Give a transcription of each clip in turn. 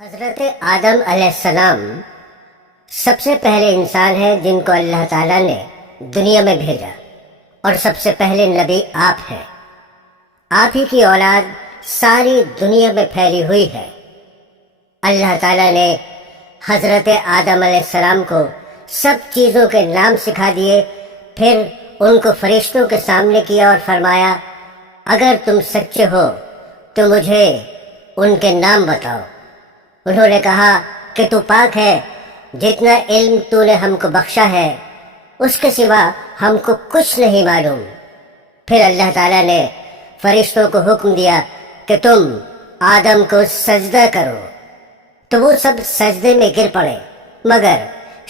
حضرت آدم علیہ السلام سب سے پہلے انسان ہیں جن کو اللہ تعالیٰ نے دنیا میں بھیجا، اور سب سے پہلے نبی آپ ہیں۔ آپ ہی کی اولاد ساری دنیا میں پھیلی ہوئی ہے۔ اللہ تعالیٰ نے حضرت آدم علیہ السلام کو سب چیزوں کے نام سکھا دیے، پھر ان کو فرشتوں کے سامنے کیا اور فرمایا، اگر تم سچے ہو تو مجھے ان کے نام بتاؤ۔ انہوں نے کہا کہ تو پاک ہے، جتنا علم تو نے ہم کو بخشا ہے اس کے سوا ہم کو کچھ نہیں معلوم۔ پھر اللہ تعالیٰ نے فرشتوں کو حکم دیا کہ تم آدم کو سجدہ کرو، تو وہ سب سجدے میں گر پڑے، مگر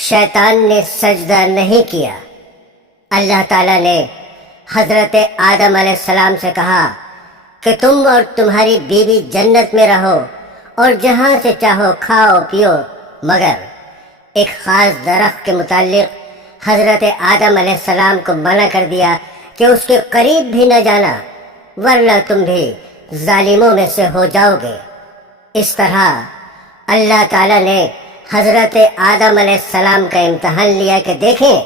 شیطان نے سجدہ نہیں کیا۔ اللہ تعالیٰ نے حضرت آدم علیہ السلام سے کہا کہ تم اور تمہاری بیوی جنت میں رہو اور جہاں سے چاہو کھاؤ پیو، مگر ایک خاص درخت کے متعلق حضرت آدم علیہ السلام کو منع کر دیا کہ اس کے قریب بھی نہ جانا، ورنہ تم بھی ظالموں میں سے ہو جاؤ گے۔ اس طرح اللہ تعالیٰ نے حضرت آدم علیہ السلام کا امتحان لیا کہ دیکھیں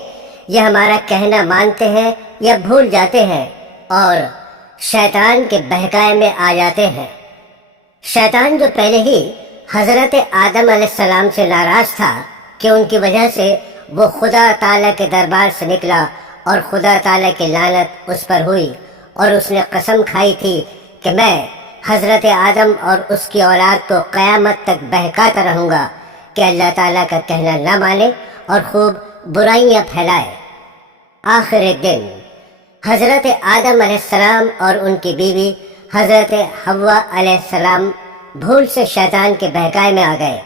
یہ ہمارا کہنا مانتے ہیں یا بھول جاتے ہیں اور شیطان کے بہکائے میں آ جاتے ہیں۔ شیطان جو پہلے ہی حضرت آدم علیہ السلام سے ناراض تھا کہ ان کی وجہ سے وہ خدا تعالیٰ کے دربار سے نکلا اور خدا تعالیٰ کی لعنت اس پر ہوئی، اور اس نے قسم کھائی تھی کہ میں حضرت آدم اور اس کی اولاد کو قیامت تک بہکاتا رہوں گا کہ اللہ تعالیٰ کا کہنا نہ مانے اور خوب برائیاں پھیلائے۔ آخر ایک دن حضرت آدم علیہ السلام اور ان کی بیوی حضرت حوا علیہ السلام بھول سے شیطان کے بہکائے میں آ گئے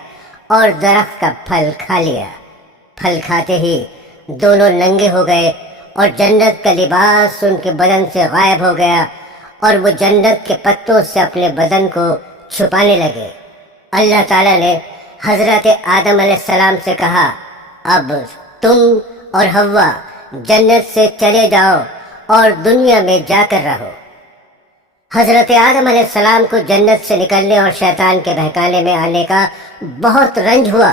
اور درخت کا پھل کھا لیا۔ پھل کھاتے ہی دونوں ننگے ہو گئے اور جنت کا لباس ان کے بدن سے غائب ہو گیا، اور وہ جنت کے پتوں سے اپنے بدن کو چھپانے لگے۔ اللہ تعالیٰ نے حضرت آدم علیہ السلام سے کہا، اب تم اور حوا جنت سے چلے جاؤ اور دنیا میں جا کر رہو۔ حضرت آدم علیہ السلام کو جنت سے نکلنے اور شیطان کے بہکانے میں آنے کا بہت رنج ہوا،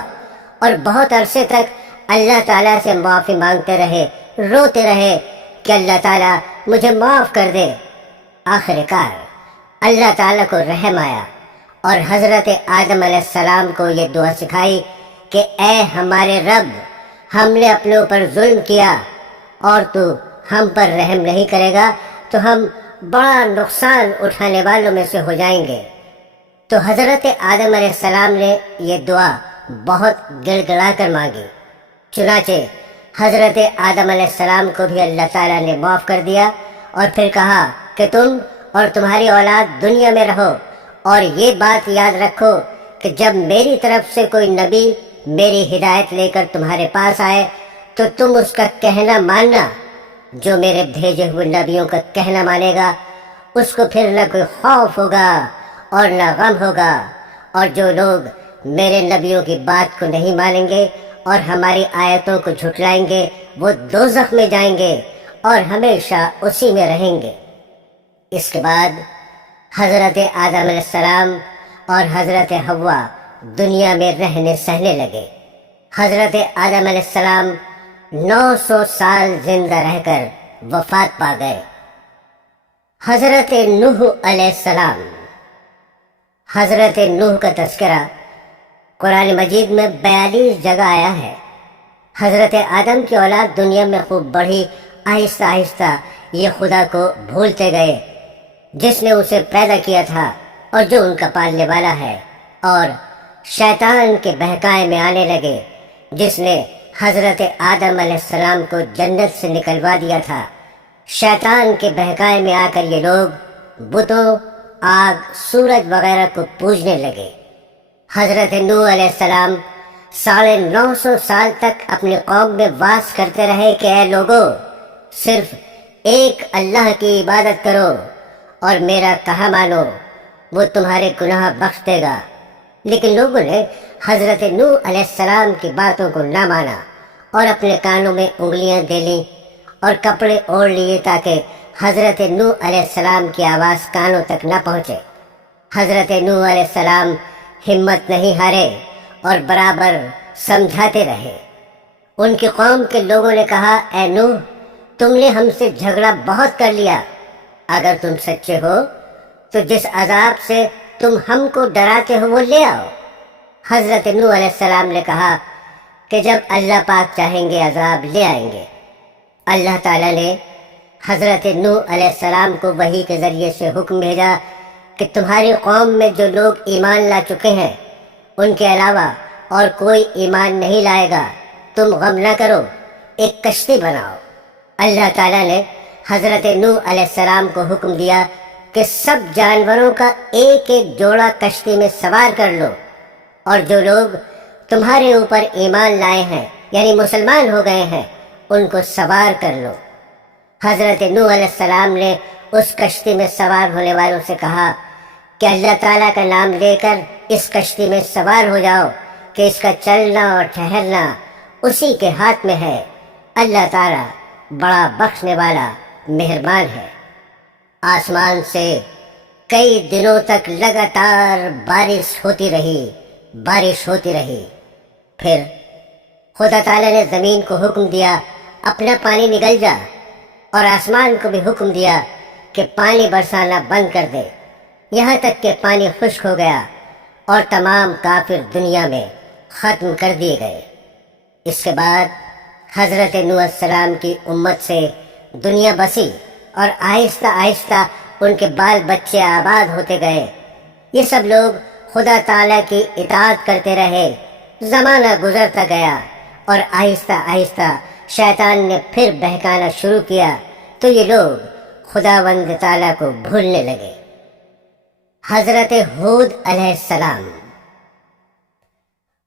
اور بہت عرصے تک اللہ تعالیٰ سے معافی مانگتے رہے، روتے رہے کہ اللہ تعالیٰ مجھے معاف کر دے۔ آخر کار اللہ تعالیٰ کو رحم آیا اور حضرت آدم علیہ السلام کو یہ دعا سکھائی کہ اے ہمارے رب، ہم نے اپنے اوپر ظلم کیا اور تو ہم پر رحم نہیں کرے گا تو ہم بڑا نقصان اٹھانے والوں میں سے ہو جائیں گے۔ تو حضرت آدم علیہ السلام نے یہ دعا بہت گڑ گڑا کر مانگی، چنانچہ حضرت آدم علیہ السلام کو بھی اللہ تعالیٰ نے معاف کر دیا، اور پھر کہا کہ تم اور تمہاری اولاد دنیا میں رہو، اور یہ بات یاد رکھو کہ جب میری طرف سے کوئی نبی میری ہدایت لے کر تمہارے پاس آئے تو تم اس کا کہنا ماننا۔ جو میرے بھیجے ہوئے نبیوں کا کہنا مانے گا اس کو پھر نہ کوئی خوف ہوگا اور نہ غم ہوگا، اور جو لوگ میرے نبیوں کی بات کو نہیں مانیں گے اور ہماری آیتوں کو جھٹلائیں گے وہ دوزخ میں جائیں گے اور ہمیشہ اسی میں رہیں گے۔ اس کے بعد حضرت آدم علیہ السلام اور حضرت حوا دنیا میں رہنے سہنے لگے۔ حضرت آدم علیہ السلام 900 سال زندہ رہ کر وفات پا گئے۔ حضرت نوح علیہ السلام۔ حضرت نوح کا تذکرہ قرآن مجید میں 42 جگہ آیا ہے۔ حضرت آدم کی اولاد دنیا میں خوب بڑھی، آہستہ آہستہ یہ خدا کو بھولتے گئے جس نے اسے پیدا کیا تھا اور جو ان کا پالنے والا ہے، اور شیطان کے بہکائے میں آنے لگے جس نے حضرت آدم علیہ السلام کو جنت سے نکلوا دیا تھا۔ شیطان کے بہکائے میں آ کر یہ لوگ بتوں، آگ، سورج وغیرہ کو پوجنے لگے۔ حضرت نوح علیہ السلام 950 سال تک اپنی قوم میں واس کرتے رہے کہ اے لوگو، صرف ایک اللہ کی عبادت کرو اور میرا کہا مانو، وہ تمہارے گناہ بخش دے گا۔ لیکن لوگوں نے حضرت نوح علیہ السلام کی باتوں کو نہ مانا اور اپنے کانوں میں انگلیاں دے لیں اور کپڑے اوڑھ لیے تاکہ حضرت نوح علیہ السلام کی آواز کانوں تک نہ پہنچے۔ حضرت نوح علیہ السلام ہمت نہیں ہارے اور برابر سمجھاتے رہے۔ ان کی قوم کے لوگوں نے کہا، اے نوح، تم نے ہم سے جھگڑا بہت کر لیا، اگر تم سچے ہو تو جس عذاب سے تم ہم کو ڈراتے ہو وہ لے آؤ۔ حضرت نوح علیہ السلام نے کہا کہ جب اللہ پاک چاہیں گے عذاب لے آئیں گے۔ اللہ تعالیٰ نے حضرت نوح علیہ السلام کو وحی کے ذریعے سے حکم بھیجا کہ تمہاری قوم میں جو لوگ ایمان لا چکے ہیں ان کے علاوہ اور کوئی ایمان نہیں لائے گا، تم غم نہ کرو، ایک کشتی بناؤ۔ اللہ تعالیٰ نے حضرت نوح علیہ السلام کو حکم دیا کہ سب جانوروں کا ایک ایک جوڑا کشتی میں سوار کر لو، اور جو لوگ تمہارے اوپر ایمان لائے ہیں یعنی مسلمان ہو گئے ہیں ان کو سوار کر لو۔ حضرت نوح علیہ السلام نے اس کشتی میں سوار ہونے والوں سے کہا کہ اللہ تعالیٰ کا نام لے کر اس کشتی میں سوار ہو جاؤ کہ اس کا چلنا اور ٹھہرنا اسی کے ہاتھ میں ہے، اللہ تعالیٰ بڑا بخشنے والا مہربان ہے۔ آسمان سے کئی دنوں تک لگاتار بارش ہوتی رہی۔ پھر خدا تعالیٰ نے زمین کو حکم دیا اپنا پانی نگل جا، اور آسمان کو بھی حکم دیا کہ پانی برسانا بند کر دے، یہاں تک کہ پانی خشک ہو گیا اور تمام کافر دنیا میں ختم کر دیے گئے۔ اس کے بعد حضرت نوح علیہ السلام کی امت سے دنیا بسی اور آہستہ آہستہ ان کے بال بچے آباد ہوتے گئے۔ یہ سب لوگ خدا تعالیٰ کی اطاعت کرتے رہے، زمانہ گزرتا گیا اور آہستہ آہستہ شیطان نے پھر بہکانا شروع کیا تو یہ لوگ خداوند تعالیٰ کو بھولنے لگے۔ حضرت ہود علیہ السلام۔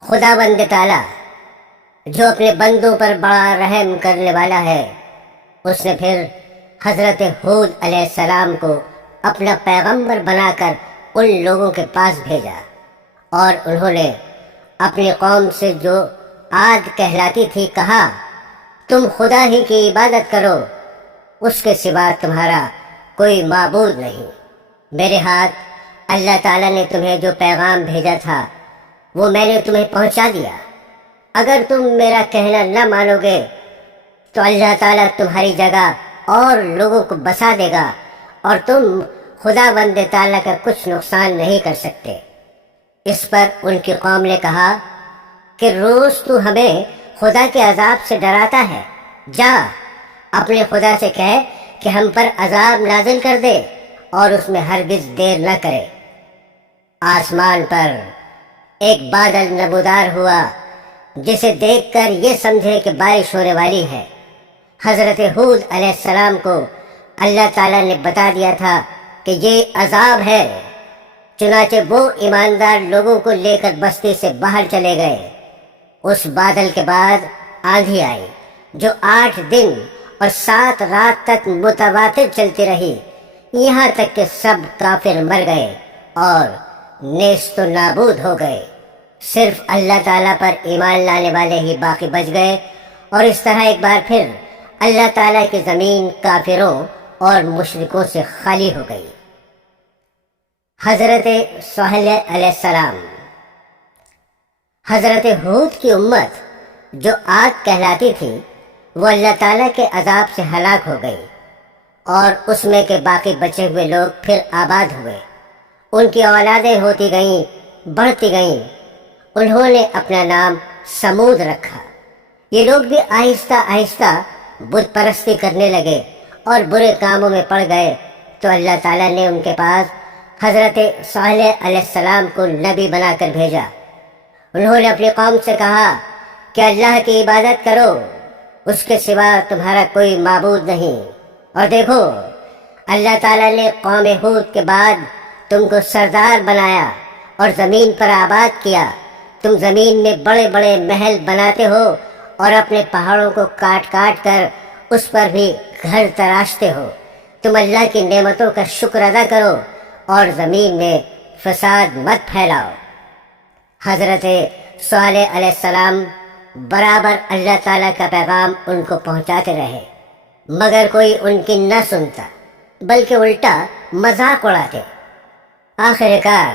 خداوند تعالیٰ جو اپنے بندوں پر بڑا رحم کرنے والا ہے، اس نے پھر حضرت ہود علیہ السلام کو اپنا پیغمبر بنا کر ان لوگوں کے پاس بھیجا، اور انہوں نے اپنی قوم سے جو عاد کہلاتی تھی کہا، تم خدا ہی کی عبادت کرو، اس کے سوا تمہارا کوئی معبود نہیں۔ میرے ہاتھ اللہ تعالیٰ نے تمہیں جو پیغام بھیجا تھا وہ میں نے تمہیں پہنچا دیا۔ اگر تم میرا کہنا نہ مانو گے تو اللہ تعالیٰ تمہاری جگہ اور لوگوں کو بسا دے گا، اور تم خداوند تعالیٰ کا کچھ نقصان نہیں کر سکتے۔ اس پر ان کی قوم نے کہا کہ روز تو ہمیں خدا کے عذاب سے ڈراتا ہے، جا اپنے خدا سے کہے کہ ہم پر عذاب نازل کر دے اور اس میں ہرگز دیر نہ کرے۔ آسمان پر ایک بادل نمودار ہوا جسے دیکھ کر یہ سمجھے کہ بارش ہونے والی ہے۔ حضرت ہود علیہ السلام کو اللہ تعالیٰ نے بتا دیا تھا کہ یہ عذاب ہے، چنانچہ وہ ایماندار لوگوں کو لے کر بستی سے باہر چلے گئے۔ اس بادل کے بعد آندھی آئی جو 8 دن اور 7 رات تک متواتر چلتی رہی، یہاں تک کہ سب کافر مر گئے اور نیست و نابود ہو گئے، صرف اللہ تعالیٰ پر ایمان لانے والے ہی باقی بچ گئے، اور اس طرح ایک بار پھر اللہ تعالیٰ کی زمین کافروں اور مشرکوں سے خالی ہو گئی۔ حضرت صالح علیہ السلام۔ حضرت ہود کی امت جو عاد کہلاتی تھی وہ اللہ تعالیٰ کے عذاب سے ہلاک ہو گئی، اور اس میں کے باقی بچے ہوئے لوگ پھر آباد ہوئے، ان کی اولادیں ہوتی گئیں، بڑھتی گئیں۔ انہوں نے اپنا نام سمود رکھا۔ یہ لوگ بھی آہستہ آہستہ بت پرستی کرنے لگے اور برے کاموں میں پڑ گئے، تو اللہ تعالیٰ نے ان کے پاس حضرت صالح علیہ السلام کو نبی بنا کر بھیجا۔ انہوں نے اپنی قوم سے کہا کہ اللہ کی عبادت کرو، اس کے سوا تمہارا کوئی معبود نہیں، اور دیکھو اللہ تعالیٰ نے قوم ہود کے بعد تم کو سردار بنایا اور زمین پر آباد کیا۔ تم زمین میں بڑے بڑے محل بناتے ہو اور اپنے پہاڑوں کو کاٹ کاٹ کر اس پر بھی گھر تراشتے ہو۔ تم اللہ کی نعمتوں کا شکر ادا کرو اور زمین میں فساد مت پھیلاؤ۔ حضرت صالح علیہ السلام برابر اللہ تعالیٰ کا پیغام ان کو پہنچاتے رہے، مگر کوئی ان کی نہ سنتا، بلکہ الٹا مذاق اڑاتے۔ آخر کار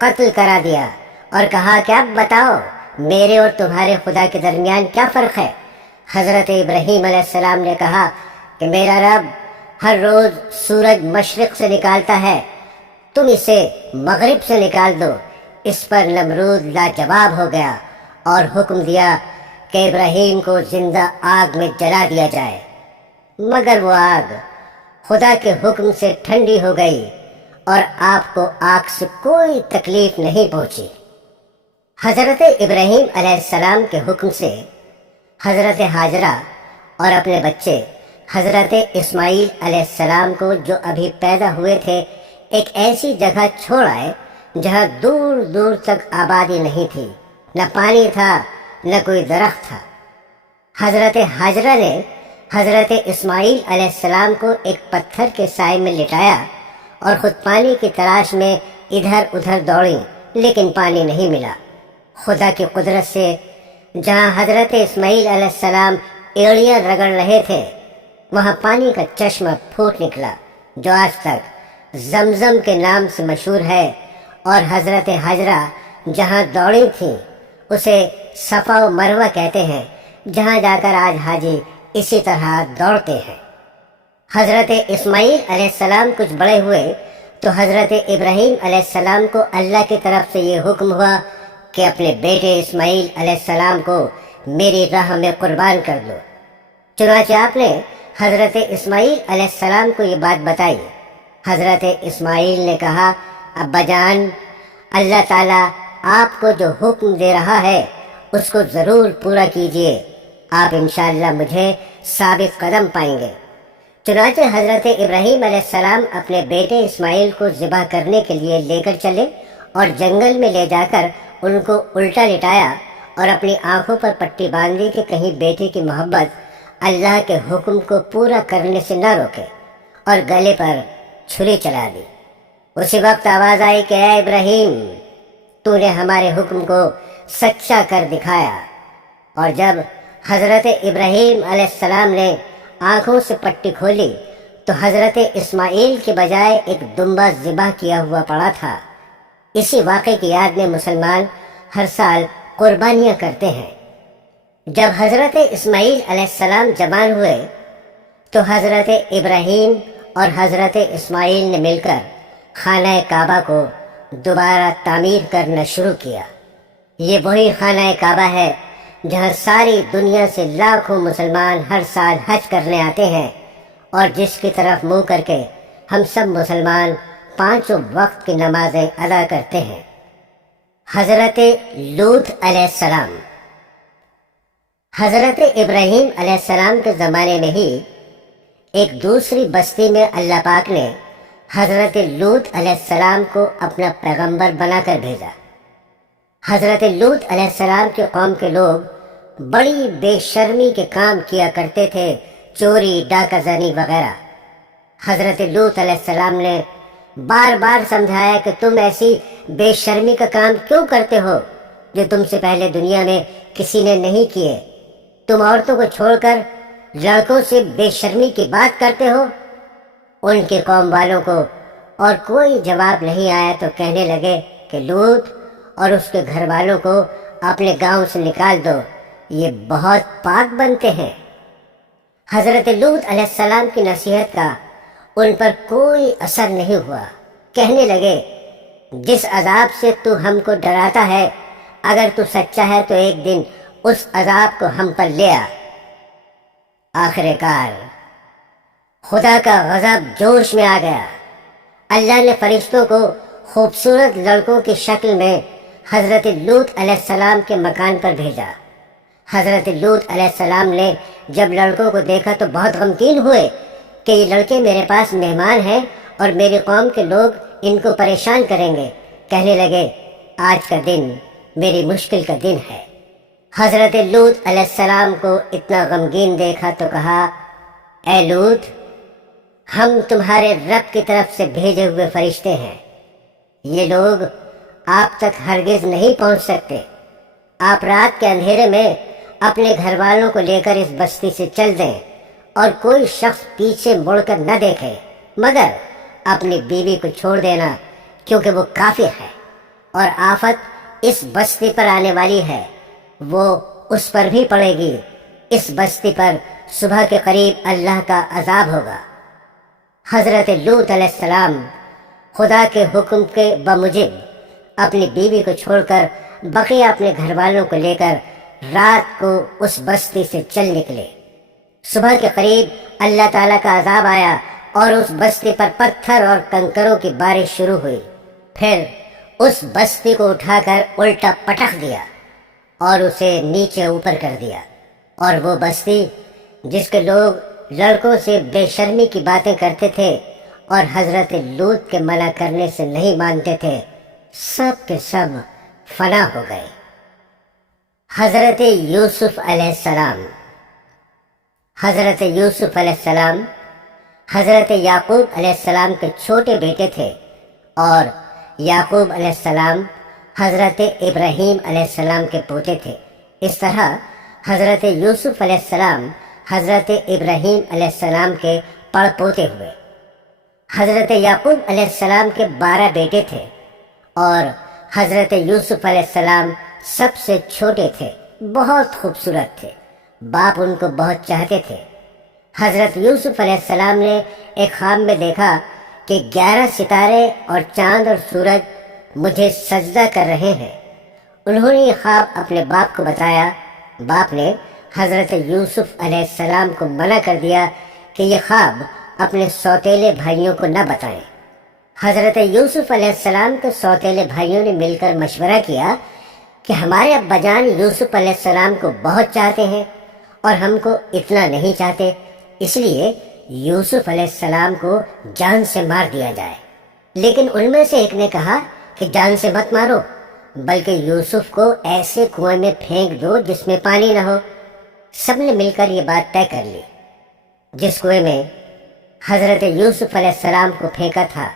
قتل کرا دیا اور کہا کہ اب بتاؤ میرے اور تمہارے خدا کے درمیان کیا فرق ہے؟ حضرت ابراہیم علیہ السلام نے کہا کہ میرا رب ہر روز سورج مشرق سے نکالتا ہے، تم اسے مغرب سے نکال دو۔ اس پر نمرود لاجواب ہو گیا اور حکم دیا کہ ابراہیم کو زندہ آگ میں جلا دیا جائے، مگر وہ آگ خدا کے حکم سے ٹھنڈی ہو گئی اور آپ کو آگ سے کوئی تکلیف نہیں پہنچی۔ حضرت ابراہیم علیہ السلام کے حکم سے حضرت ہاجرہ اور اپنے بچے حضرت اسماعیل علیہ السلام کو جو ابھی پیدا ہوئے تھے ایک ایسی جگہ چھوڑ آئے جہاں دور دور تک آبادی نہیں تھی، نہ پانی تھا نہ کوئی درخت تھا۔ حضرت ہاجرہ نے حضرت اسماعیل علیہ السلام کو ایک پتھر کے سائے میں لٹایا اور خود پانی کی تلاش میں ادھر ادھر دوڑیں، لیکن پانی نہیں ملا۔ خدا کی قدرت سے جہاں حضرت اسماعیل علیہ السلام ایڑیاں رگڑ رہے تھے وہاں پانی کا چشمہ پھوٹ نکلا جو آج تک زمزم کے نام سے مشہور ہے، اور حضرت ہاجرہ جہاں دوڑی تھیں اسے صفا و مروہ کہتے ہیں، جہاں جا کر آج حاجی اسی طرح دوڑتے ہیں۔ حضرت اسماعیل علیہ السلام کچھ بڑے ہوئے تو حضرت ابراہیم علیہ السلام کو اللہ کی طرف سے یہ حکم ہوا کہ اپنے بیٹے اسماعیل علیہ السلام کو میری راہ میں قربان کر دو۔ چنانچہ آپ نے حضرت اسماعیل علیہ السلام کو یہ بات بتائی۔ حضرت اسماعیل نے کہا، ابا جان، اللہ تعالیٰ آپ کو جو حکم دے رہا ہے اس کو ضرور پورا کیجئے، آپ انشاءاللہ مجھے ثابت قدم پائیں گے۔ چنانچہ حضرت ابراہیم علیہ السلام اپنے بیٹے اسماعیل کو ذبح کرنے کے لیے لے کر چلے اور جنگل میں لے جا کر ان کو الٹا لٹایا اور اپنی آنکھوں پر پٹی باندھی کہ کہیں بیٹے کی محبت اللہ کے حکم کو پورا کرنے سے نہ روکے، اور گلے پر چھری چلا دی۔ اسی وقت آواز آئی کہ اے ابراہیم، تو نے ہمارے حکم کو سچا کر دکھایا۔ اور جب حضرت ابراہیم علیہ السلام نے آنکھوں سے پٹی کھولی تو حضرت اسماعیل کے بجائے ایک دمبا ذبح کیا ہوا پڑا تھا۔ اسی واقعے کی یاد میں مسلمان ہر سال قربانیاں کرتے ہیں۔ جب حضرت اسماعیل علیہ السلام جوان ہوئے تو حضرت ابراہیم اور حضرت اسماعیل نے مل کر خانہ کعبہ کو دوبارہ تعمیر کرنا شروع کیا۔ یہ وہی خانہ کعبہ ہے جہاں ساری دنیا سے لاکھوں مسلمان ہر سال حج کرنے آتے ہیں، اور جس کی طرف منہ کر کے ہم سب مسلمان 5 وقت کی نمازیں ادا کرتے ہیں۔ حضرت لوط علیہ السلام۔ حضرت ابراہیم علیہ السلام کے زمانے میں ہی ایک دوسری بستی میں اللہ پاک نے حضرت لوط علیہ السلام کو اپنا پیغمبر بنا کر بھیجا۔ حضرت لوط علیہ السلام کے قوم کے لوگ بڑی بے شرمی کے کام کیا کرتے تھے، چوری، ڈاکہ زنی وغیرہ۔ حضرت لوط علیہ السلام نے بار بار سمجھایا کہ تم ایسی بے شرمی کا کام کیوں کرتے ہو جو تم سے پہلے دنیا میں کسی نے نہیں کیے؟ تم عورتوں کو چھوڑ کر لڑکوں سے بے شرمی کی بات کرتے ہو۔ ان کے قوم والوں کو اور کوئی جواب نہیں آیا تو کہنے لگے کہ لوط اور اس کے گھر والوں کو اپنے گاؤں سے نکال دو، یہ بہت پاک بنتے ہیں۔ حضرت لوط علیہ السلام کی نصیحت کا ان پر کوئی اثر نہیں ہوا۔ کہنے لگے، جس عذاب سے تو ہم کو ڈراتا ہے، اگر تو سچا ہے تو ایک دن اس عذاب کو ہم پر لے آ۔ آخر کار خدا کا غضب جوش میں آ گیا۔ اللہ نے فرشتوں کو خوبصورت لڑکوں کی شکل میں حضرت لوط علیہ السلام کے مکان پر بھیجا۔ حضرت لوط علیہ السلام نے جب لڑکوں کو دیکھا تو بہت غمگین ہوئے کہ یہ لڑکے میرے پاس مہمان ہیں اور میری قوم کے لوگ ان کو پریشان کریں گے۔ کہنے لگے، آج کا دن میری مشکل کا دن ہے۔ حضرت لوط علیہ السلام کو اتنا غمگین دیکھا تو کہا، اے لوط، ہم تمہارے رب کی طرف سے بھیجے ہوئے فرشتے ہیں، یہ لوگ آپ تک ہرگز نہیں پہنچ سکتے۔ آپ رات کے اندھیرے میں اپنے گھر والوں کو لے کر اس بستی سے چل دیں اور کوئی شخص پیچھے مڑ کر نہ دیکھے، مگر اپنی بیوی کو چھوڑ دینا، کیونکہ وہ کافر ہے اور آفت اس بستی پر آنے والی ہے، وہ اس پر بھی پڑے گی۔ اس بستی پر صبح کے قریب اللہ کا عذاب ہوگا۔ حضرت لوط علیہ السلام خدا کے حکم کے بموجب اپنی بیوی کو چھوڑ کر بقیہ اپنے گھر والوں کو لے کر رات کو اس بستی سے چل نکلے۔ صبح کے قریب اللہ تعالیٰ کا عذاب آیا اور اس بستی پر پتھر اور کنکروں کی بارش شروع ہوئی۔ پھر اس بستی کو اٹھا کر الٹا پٹخ دیا اور اسے نیچے اوپر کر دیا، اور وہ بستی جس کے لوگ لڑکوں سے بے شرمی کی باتیں کرتے تھے اور حضرت لوط کے منع کرنے سے نہیں مانتے تھے، سب کے سب فنا ہو گئے۔ حضرت یوسف علیہ السلام۔ حضرت یوسف علیہ السلام حضرت یعقوب علیہ السلام کے چھوٹے بیٹے تھے، اور یعقوب علیہ السلام حضرت ابراہیم علیہ السلام کے پوتے تھے۔ اس طرح حضرت یوسف علیہ السلام حضرت ابراہیم علیہ السلام کے پڑ پوتے ہوئے۔ حضرت یعقوب علیہ السلام کے 12 بیٹے تھے، اور حضرت یوسف علیہ السلام سب سے چھوٹے تھے، بہت خوبصورت تھے، باپ ان کو بہت چاہتے تھے۔ حضرت یوسف علیہ السلام نے ایک خواب میں دیکھا کہ 11 ستارے اور چاند اور سورج مجھے سجدہ کر رہے ہیں۔ انہوں نے یہ خواب اپنے باپ کو بتایا۔ باپ نے حضرت یوسف علیہ السلام کو منع کر دیا کہ یہ خواب اپنے سوتیلے بھائیوں کو نہ بتائیں۔ حضرت یوسف علیہ السلام کے سوتیلے بھائیوں نے مل کر مشورہ کیا کہ ہمارے ابا جان یوسف علیہ السلام کو بہت چاہتے ہیں اور ہم کو اتنا نہیں چاہتے، اس لیے یوسف علیہ السلام کو جان سے مار دیا جائے۔ لیکن ان میں سے ایک نے کہا کہ جان سے مت مارو، بلکہ یوسف کو ایسے کنویں میں پھینک دو جس میں پانی نہ ہو۔ سب نے مل کر یہ بات طے کر لی۔ جس کنویں میں حضرت یوسف علیہ السلام کو پھینکا تھا،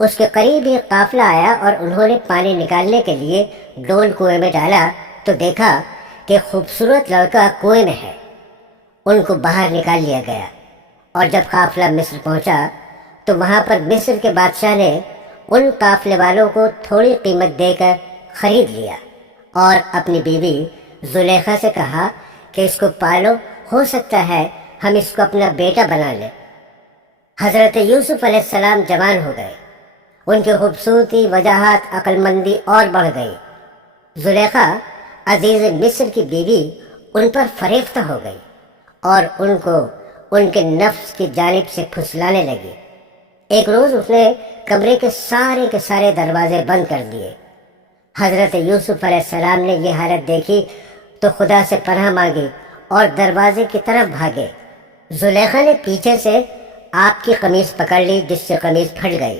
اس کے قریب ایک قافلہ آیا اور انہوں نے پانی نکالنے کے لیے ڈول کنویں میں ڈالا تو دیکھا کہ خوبصورت لڑکا کنویں میں ہے۔ ان کو باہر نکال لیا گیا، اور جب قافلہ مصر پہنچا تو وہاں پر مصر کے بادشاہ نے ان قافلے والوں کو تھوڑی قیمت دے کر خرید لیا، اور اپنی بیوی زلیخا سے کہا کہ اس کو پالو، ہو سکتا ہے ہم اس کو اپنا بیٹا بنا لیں۔ حضرت یوسف علیہ السلام جوان ہو گئے، ان کی خوبصورتی، وجاہت، عقل مندی اور بڑھ گئی۔ زلیخا عزیز مصر کی بیوی ان پر فریفتہ ہو گئی اور ان کو ان کے نفس کی جانب سے پھسلانے لگی۔ ایک روز اس نے کمرے کے سارے دروازے بند کر دیے۔ حضرت یوسف علیہ السلام نے یہ حالت دیکھی تو خدا سے پناہ مانگی اور دروازے کی طرف بھاگے۔ زلیخا نے پیچھے سے آپ کی قمیص پکڑ لی، جس سے قمیص پھٹ گئی۔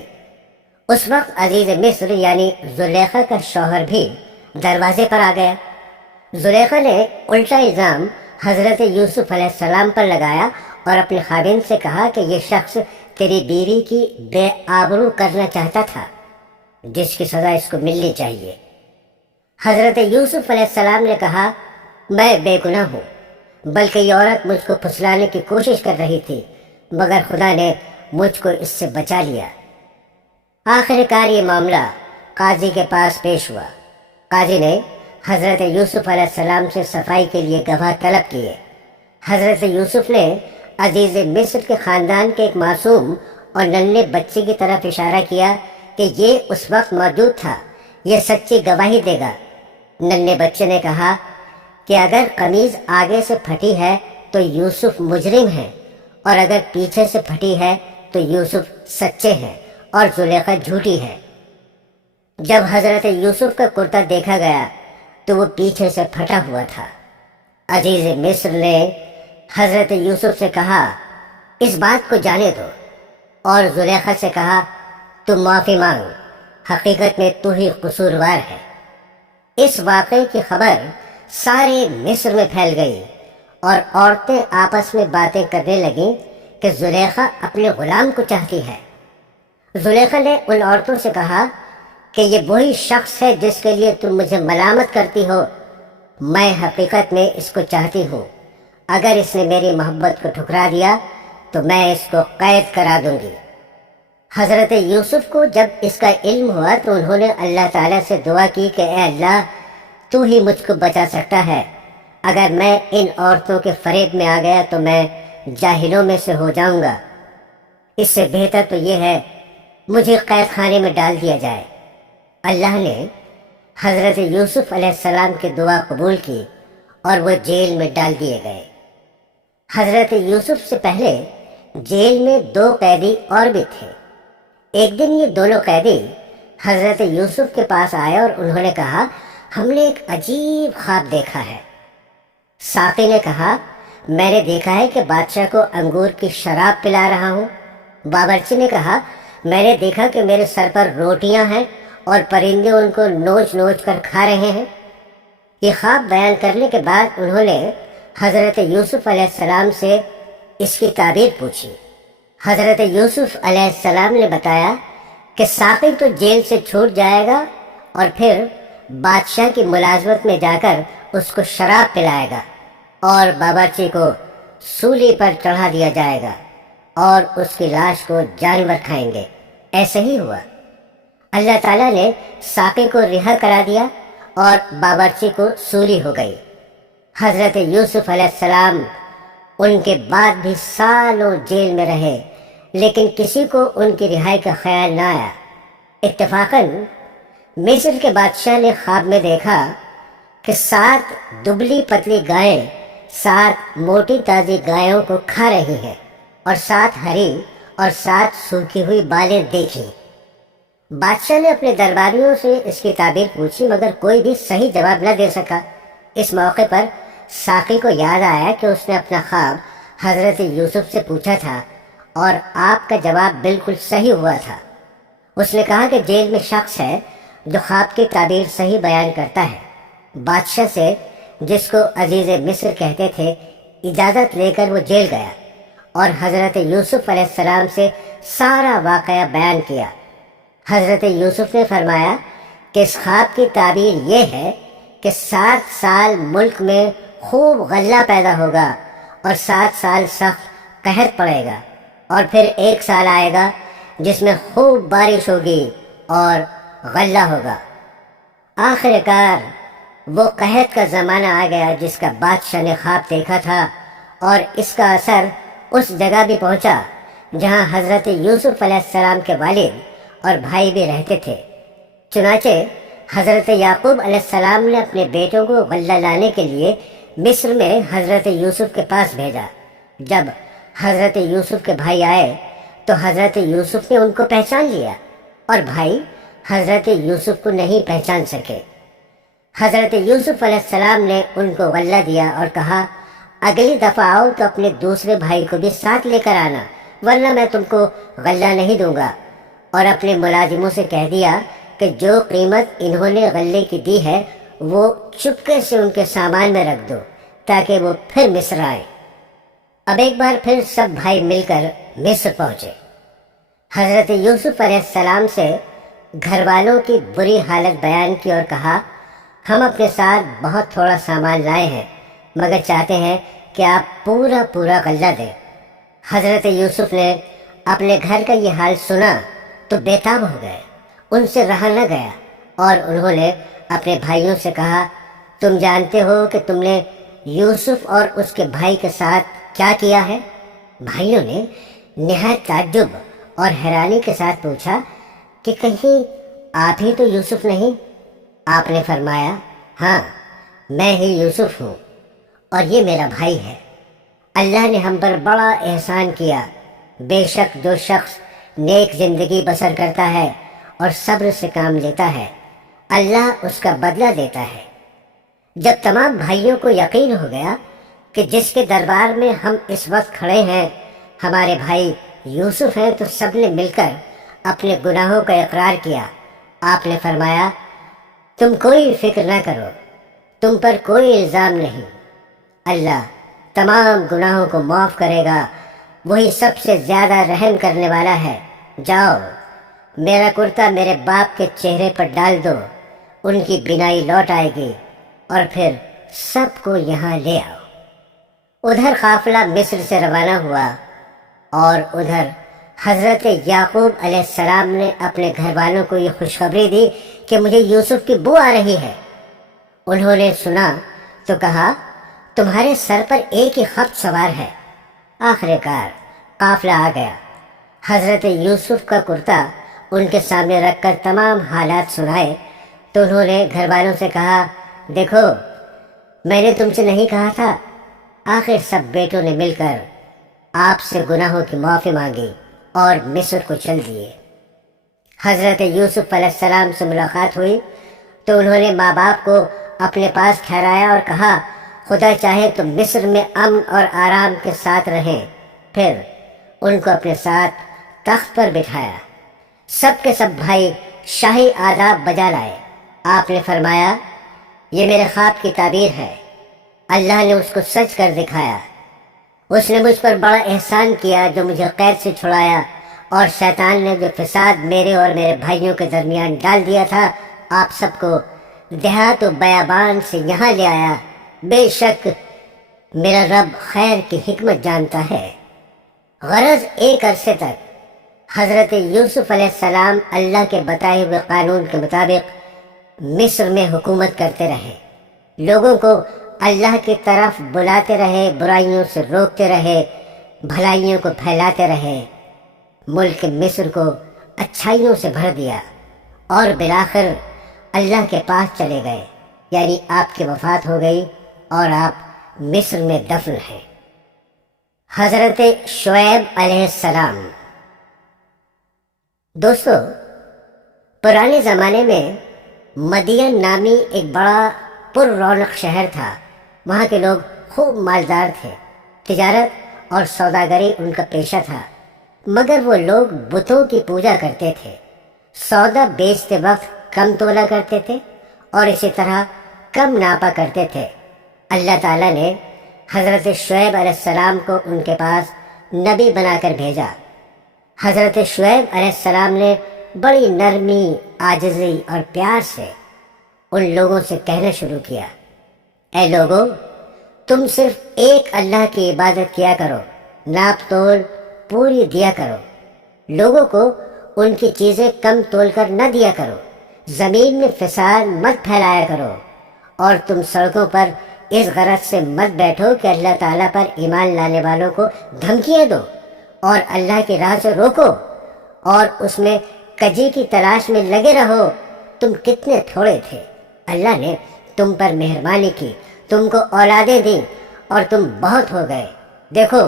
اس وقت عزیز مصر یعنی زلیخا کا شوہر بھی دروازے پر آ گیا۔ زلیخا نے الٹا الزام حضرت یوسف علیہ السلام پر لگایا اور اپنے خادم سے کہا کہ یہ شخص تیری بیوی کی بے آبرو کرنا چاہتا تھا، جس کی سزا اس کو ملنی چاہیے۔ حضرت یوسف علیہ السلام نے کہا، میں بے گناہ ہوں، بلکہ یہ عورت مجھ کو پھسلانے کی کوشش کر رہی تھی، مگر خدا نے مجھ کو اس سے بچا لیا۔ آخر کار یہ معاملہ قاضی کے پاس پیش ہوا۔ قاضی نے حضرت یوسف علیہ السلام سے صفائی کے لیے گواہ طلب کیے۔ حضرت یوسف نے عزیز مصر کے خاندان کے ایک معصوم اور ننھے بچے کی طرف اشارہ کیا کہ یہ اس وقت موجود تھا، یہ سچی گواہی دے گا۔ ننھے بچے نے کہا کہ اگر قمیض آگے سے پھٹی ہے تو یوسف مجرم ہے، اور اگر پیچھے سے پھٹی ہے تو یوسف سچے ہیں اور زلیخا جھوٹی ہے۔ جب حضرت یوسف کا کرتا دیکھا گیا تو وہ پیچھے سے پھٹا ہوا تھا۔ عزیز مصر نے حضرت یوسف سے کہا، اس بات کو جانے دو، اور زلیخا سے کہا، تم معافی مانگ، حقیقت میں تو ہی قصوروار ہے۔ اس واقعے کی خبر سارے مصر میں پھیل گئی، اور عورتیں آپس میں باتیں کرنے لگیں کہ زلیخا اپنے غلام کو چاہتی ہے۔ زلیخا نے ان عورتوں سے کہا کہ یہ وہی شخص ہے جس کے لیے تم مجھے ملامت کرتی ہو، میں حقیقت میں اس کو چاہتی ہوں۔ اگر اس نے میری محبت کو ٹھکرا دیا تو میں اس کو قید کرا دوں گی۔ حضرت یوسف کو جب اس کا علم ہوا تو انہوں نے اللہ تعالیٰ سے دعا کی کہ اے اللہ، تو ہی مجھ کو بچا سکتا ہے، اگر میں ان عورتوں کے فریب میں آ گیا تو میں جاہلوں میں سے ہو جاؤں گا، اس سے بہتر تو یہ ہے مجھے قید خانے میں ڈال دیا جائے۔ اللہ نے حضرت یوسف علیہ السلام کی دعا قبول کی اور وہ جیل میں ڈال دیے گئے۔ حضرت یوسف سے پہلے جیل میں 2 قیدی اور بھی تھے۔ ایک دن یہ دونوں قیدی حضرت یوسف کے پاس آئے اور انہوں نے کہا، ہم نے ایک عجیب خواب دیکھا ہے۔ ساقی نے کہا، میں نے دیکھا ہے کہ بادشاہ کو انگور کی شراب پلا رہا ہوں۔ باورچی نے کہا، میں نے دیکھا کہ میرے سر پر روٹیاں ہیں اور پرندے ان کو نوچ نوچ کر کھا رہے ہیں۔ یہ خواب بیان کرنے کے بعد انہوں نے حضرت یوسف علیہ السلام سے اس کی تعبیر پوچھی۔ حضرت یوسف علیہ السلام نے بتایا کہ ساقی تو جیل سے چھوٹ جائے گا اور پھر بادشاہ کی ملازمت میں جا کر اس کو شراب پلائے گا اور باورچی کو سولی پر چڑھا دیا جائے گا اور اس کی لاش کو جانور کھائیں گے۔ ایسے ہی ہوا۔ اللہ تعالیٰ نے ساقی کو رہا کرا دیا اور باورچی کو سولی ہو گئی۔ حضرت یوسف علیہ السلام ان کے بعد بھی سالوں جیل میں رہے، لیکن کسی کو ان کی رہائی کا خیال نہ آیا۔ اتفاقاً مصر کے بادشاہ نے خواب میں دیکھا کہ 7 دبلی پتلی گائیں 7 موٹی تازی گایوں کو کھا رہی ہیں اور 7 ہری اور 7 سوکھی ہوئی بالیں دیکھی۔ بادشاہ نے اپنے درباریوں سے اس کی تعبیر پوچھی مگر کوئی بھی صحیح جواب نہ دے سکا۔ اس موقع پر ساقی کو یاد آیا کہ اس نے اپنا خواب حضرت یوسف سے پوچھا تھا اور آپ کا جواب بالکل صحیح ہوا تھا۔ اس نے کہا کہ جیل میں شخص ہے جو خواب کی تعبیر صحیح بیان کرتا ہے۔ بادشاہ سے، جس کو عزیز مصر کہتے تھے، اجازت لے کر وہ جیل گیا اور حضرت یوسف علیہ السلام سے سارا واقعہ بیان کیا۔ حضرت یوسف نے فرمایا کہ اس خواب کی تعبیر یہ ہے کہ 7 سال ملک میں خوب غلہ پیدا ہوگا اور 7 سال سخت قحط پڑے گا اور پھر 1 سال آئے گا جس میں خوب بارش ہوگی اور غلہ ہوگا۔ آخر کار وہ قحط کا زمانہ آ گیا جس کا بادشاہ نے خواب دیکھا تھا اور اس کا اثر اس جگہ بھی پہنچا جہاں حضرت یوسف علیہ السلام کے والد اور بھائی بھی رہتے تھے۔ چنانچہ حضرت یعقوب علیہ السلام نے اپنے بیٹوں کو غلہ لانے کے لیے مصر میں حضرت یوسف کے پاس بھیجا۔ جب حضرت یوسف کے بھائی آئے تو حضرت یوسف نے ان کو پہچان لیا اور بھائی حضرت یوسف کو نہیں پہچان سکے۔ حضرت یوسف علیہ السلام نے ان کو غلہ دیا اور کہا، اگلی دفعہ آؤ تو اپنے دوسرے بھائی کو بھی ساتھ لے کر آنا، ورنہ میں تم کو غلہ نہیں دوں گا، اور اپنے ملازموں سے کہہ دیا کہ جو قیمت انہوں نے غلے کی دی ہے وہ چپکے سے ان کے سامان میں رکھ دو تاکہ وہ پھر مصر آئے۔ اب ایک بار پھر سب بھائی مل کر مصر پہنچے۔ حضرت یوسف علیہ السلام سے گھر والوں کی بری حالت بیان کی اور کہا، ہم اپنے ساتھ بہت تھوڑا سامان لائے ہیں مگر چاہتے ہیں کہ آپ پورا غلہ دیں۔ حضرت یوسف نے اپنے گھر کا یہ حال سنا تو بےتاب ہو گئے، ان سے رہا نہ گیا اور انہوں نے اپنے بھائیوں سے کہا، تم جانتے ہو کہ تم نے یوسف اور اس کے بھائی کے ساتھ کیا کیا ہے؟ بھائیوں نے نہایت تعجب اور حیرانی کے ساتھ پوچھا کہ کہیں آپ ہی تو یوسف نہیں؟ آپ نے فرمایا، ہاں میں ہی یوسف ہوں اور یہ میرا بھائی ہے۔ اللہ نے ہم پر بڑا احسان کیا۔ بے شک جو شخص نیک زندگی بسر کرتا ہے اور صبر سے کام لیتا ہے، اللہ اس کا بدلہ دیتا ہے۔ جب تمام بھائیوں کو یقین ہو گیا کہ جس کے دربار میں ہم اس وقت کھڑے ہیں ہمارے بھائی یوسف ہیں، تو سب نے مل کر اپنے گناہوں کا اقرار کیا۔ آپ نے فرمایا، تم کوئی فکر نہ کرو، تم پر کوئی الزام نہیں، اللہ تمام گناہوں کو معاف کرے گا، وہی سب سے زیادہ رحم کرنے والا ہے۔ جاؤ، میرا کرتا میرے باپ کے چہرے پر ڈال دو، ان کی بینائی لوٹ آئے گی، اور پھر سب کو یہاں لے آؤ۔ ادھر قافلہ مصر سے روانہ ہوا اور ادھر حضرت یعقوب علیہ السلام نے اپنے گھر والوں کو یہ خوشخبری دی کہ مجھے یوسف کی بو آ رہی ہے۔ انہوں نے سنا تو کہا تمہارے سر پر ایک ہی خط سوار ہے۔ آخر کار قافلہ آ گیا۔ حضرت یوسف کا کرتا ان کے سامنے رکھ کر تمام حالات سنائے تو انہوں نے گھر والوں سے کہا دیکھو میں نے تم سے نہیں کہا تھا۔ آخر سب بیٹوں نے مل کر آپ سے گناہوں کی معافی مانگی اور مصر کو چل دیے۔ حضرت یوسف علیہ السلام سے ملاقات ہوئی تو انہوں نے ماں باپ کو اپنے پاس ٹھہرایا اور کہا خدا چاہے تو مصر میں امن اور آرام کے ساتھ رہیں۔ پھر ان کو اپنے ساتھ تخت پر بٹھایا۔ سب کے سب بھائی شاہی آداب بجا لائے۔ آپ نے فرمایا یہ میرے خواب کی تعبیر ہے، اللہ نے اس کو سچ کر دکھایا۔ اس نے مجھ پر بڑا احسان کیا جو مجھے قید سے چھڑایا، اور شیطان نے جو فساد میرے اور میرے بھائیوں کے درمیان ڈال دیا تھا آپ سب کو دیہات و بیابان سے یہاں لے آیا۔ بے شک میرا رب خیر کی حکمت جانتا ہے۔ غرض ایک عرصے تک حضرت یوسف علیہ السلام اللہ کے بتائے ہوئے قانون کے مطابق مصر میں حکومت کرتے رہے، لوگوں کو اللہ کی طرف بلاتے رہے، برائیوں سے روکتے رہے، بھلائیوں کو پھیلاتے رہے، ملک مصر کو اچھائیوں سے بھر دیا، اور بالآخر اللہ کے پاس چلے گئے، یعنی آپ کی وفات ہو گئی اور آپ مصر میں دفن ہیں۔ حضرت شعیب علیہ السلام۔ دوستو، پرانے زمانے میں مدین نامی ایک بڑا پر رونق شہر تھا۔ وہاں کے لوگ خوب مالدار تھے، تجارت اور سوداگری ان کا پیشہ تھا، مگر وہ لوگ بتوں کی پوجا کرتے تھے، سودا بیچتے وقت کم تولا کرتے تھے اور اسی طرح کم ناپا کرتے تھے۔ اللہ تعالیٰ نے حضرت شعیب علیہ السلام کو ان کے پاس نبی بنا کر بھیجا۔ حضرت شعیب علیہ السلام نے بڑی نرمی، عاجزی اور پیار سے ان لوگوں سے کہنا شروع کیا، اے لوگو، تم صرف ایک اللہ کی عبادت کیا کرو، ناپ تول پوری دیا کرو، لوگوں کو ان کی چیزیں کم تول کر نہ دیا کرو، زمین میں فساد مت پھیلایا کرو، اور تم سڑکوں پر اس غرض سے مت بیٹھو کہ اللہ تعالیٰ پر ایمان لانے والوں کو دھمکیاں دو اور اللہ کی راہ سے روکو، اور اس میں کجی کی تلاش میں لگے رہو۔ تم کتنے تھوڑے تھے، اللہ نے تم پر مہربانی کی، تم کو اولادیں دیں اور تم بہت ہو گئے۔ دیکھو،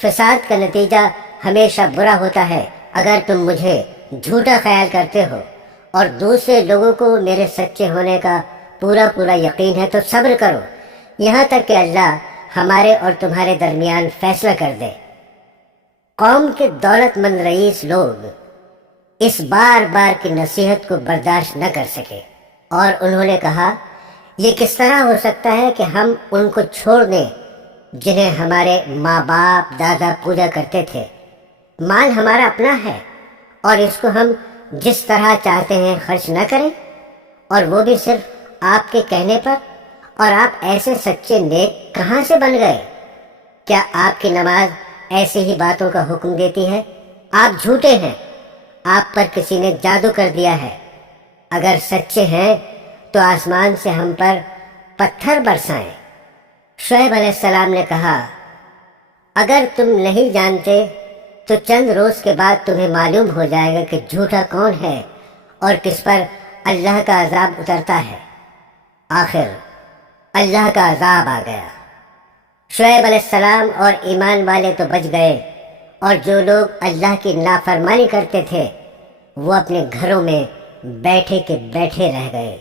فساد کا نتیجہ ہمیشہ برا ہوتا ہے۔ اگر تم مجھے جھوٹا خیال کرتے ہو اور دوسرے لوگوں کو میرے سچے ہونے کا پورا یقین ہے تو صبر کرو، یہاں تک کہ اللہ ہمارے اور تمہارے درمیان فیصلہ کر دے۔ قوم کے دولت مند رئیس لوگ اس بار بار کی نصیحت کو برداشت نہ کر سکے، اور انہوں نے کہا یہ کس طرح ہو سکتا ہے کہ ہم ان کو چھوڑ دیں جنہیں ہمارے ماں باپ دادا پوجا کرتے تھے؟ مال ہمارا اپنا ہے اور اس کو ہم جس طرح چاہتے ہیں خرچ نہ کریں، اور وہ بھی صرف آپ کے کہنے پر؟ اور آپ ایسے سچے نیک کہاں سے بن گئے؟ کیا آپ کی نماز ایسی ہی باتوں کا حکم دیتی ہے؟ آپ جھوٹے ہیں، آپ پر کسی نے جادو کر دیا ہے۔ اگر سچے ہیں تو آسمان سے ہم پر پتھر برسائیں۔ شعیب علیہ السلام نے کہا اگر تم نہیں جانتے تو چند روز کے بعد تمہیں معلوم ہو جائے گا کہ جھوٹا کون ہے اور کس پر اللہ کا عذاب اترتا ہے۔ آخر اللہ کا عذاب آ گیا۔ شعیب علیہ السلام اور ایمان والے تو بچ گئے، اور جو لوگ اللہ کی نافرمانی کرتے تھے وہ اپنے گھروں میں بیٹھے کے بیٹھے رہ گئے،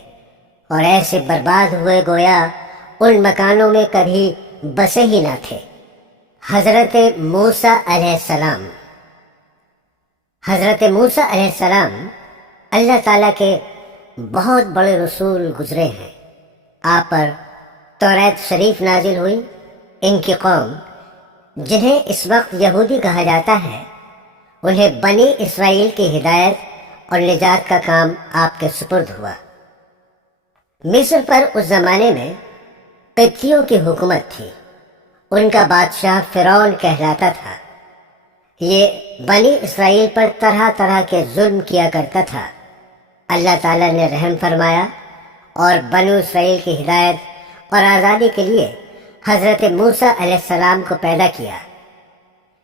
اور ایسے برباد ہوئے گویا ان مکانوں میں کبھی بسے ہی نہ تھے۔ حضرت موسیٰ علیہ السلام۔ حضرت موسیٰ علیہ السلام اللہ تعالیٰ کے بہت بڑے رسول گزرے ہیں۔ آپ پر توریت شریف نازل ہوئی۔ ان کی قوم، جنہیں اس وقت یہودی کہا جاتا ہے، انہیں بنی اسرائیل کی ہدایت اور نجات کا کام آپ کے سپرد ہوا۔ مصر پر اس زمانے میں قبطیوں کی حکومت تھی۔ ان کا بادشاہ فرعون کہلاتا تھا۔ یہ بنی اسرائیل پر طرح طرح کے ظلم کیا کرتا تھا۔ اللہ تعالیٰ نے رحم فرمایا اور بنو اسرائیل کی ہدایت اور آزادی کے لیے حضرت موسیٰ علیہ السلام کو پیدا کیا۔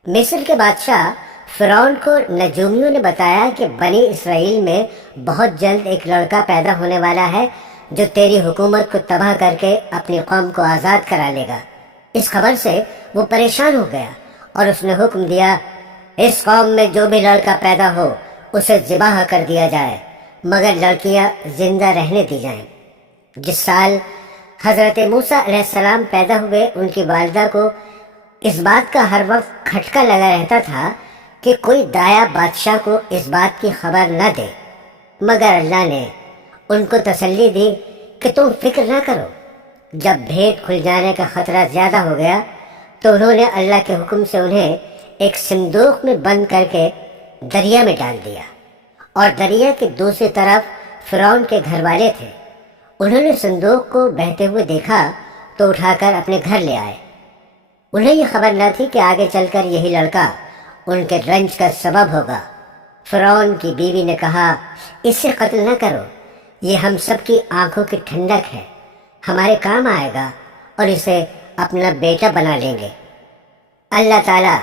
مصر کے بادشاہ فرعون کو نجومیوں نے بتایا کہ بنی اسرائیل میں بہت جلد ایک لڑکا پیدا ہونے والا ہے جو تیری حکومت کو تباہ کر کے اپنی قوم کو آزاد کرا لے گا۔ اس خبر سے وہ پریشان ہو گیا اور اس نے حکم دیا، اس قوم میں جو بھی لڑکا پیدا ہو اسے ذبح کر دیا جائے، مگر لڑکیاں زندہ رہنے دی جائیں۔ جس سال حضرت موسیٰ علیہ السلام پیدا ہوئے، ان کی والدہ کو اس بات کا ہر وقت کھٹکا لگا رہتا تھا کہ کوئی دایا بادشاہ کو اس بات کی خبر نہ دے، مگر اللہ نے ان کو تسلی دی کہ تم فکر نہ کرو۔ جب بھید کھل جانے کا خطرہ زیادہ ہو گیا تو انہوں نے اللہ کے حکم سے انہیں ایک صندوق میں بند کر کے دریا میں ڈال دیا، اور دریا کی دوسری طرف فرعون کے گھر والے تھے۔ انہوں نے صندوق کو بہتے ہوئے دیکھا تو اٹھا کر اپنے گھر لے آئے۔ انہیں یہ خبر نہ تھی کہ آگے چل کر یہی لڑکا ان کے رنج کا سبب ہوگا۔ فرعون کی بیوی نے کہا، اس سے قتل نہ کرو، یہ ہم سب کی آنکھوں کی ٹھنڈک ہے، ہمارے کام آئے گا اور اسے اپنا بیٹا بنا لیں گے۔ اللہ تعالیٰ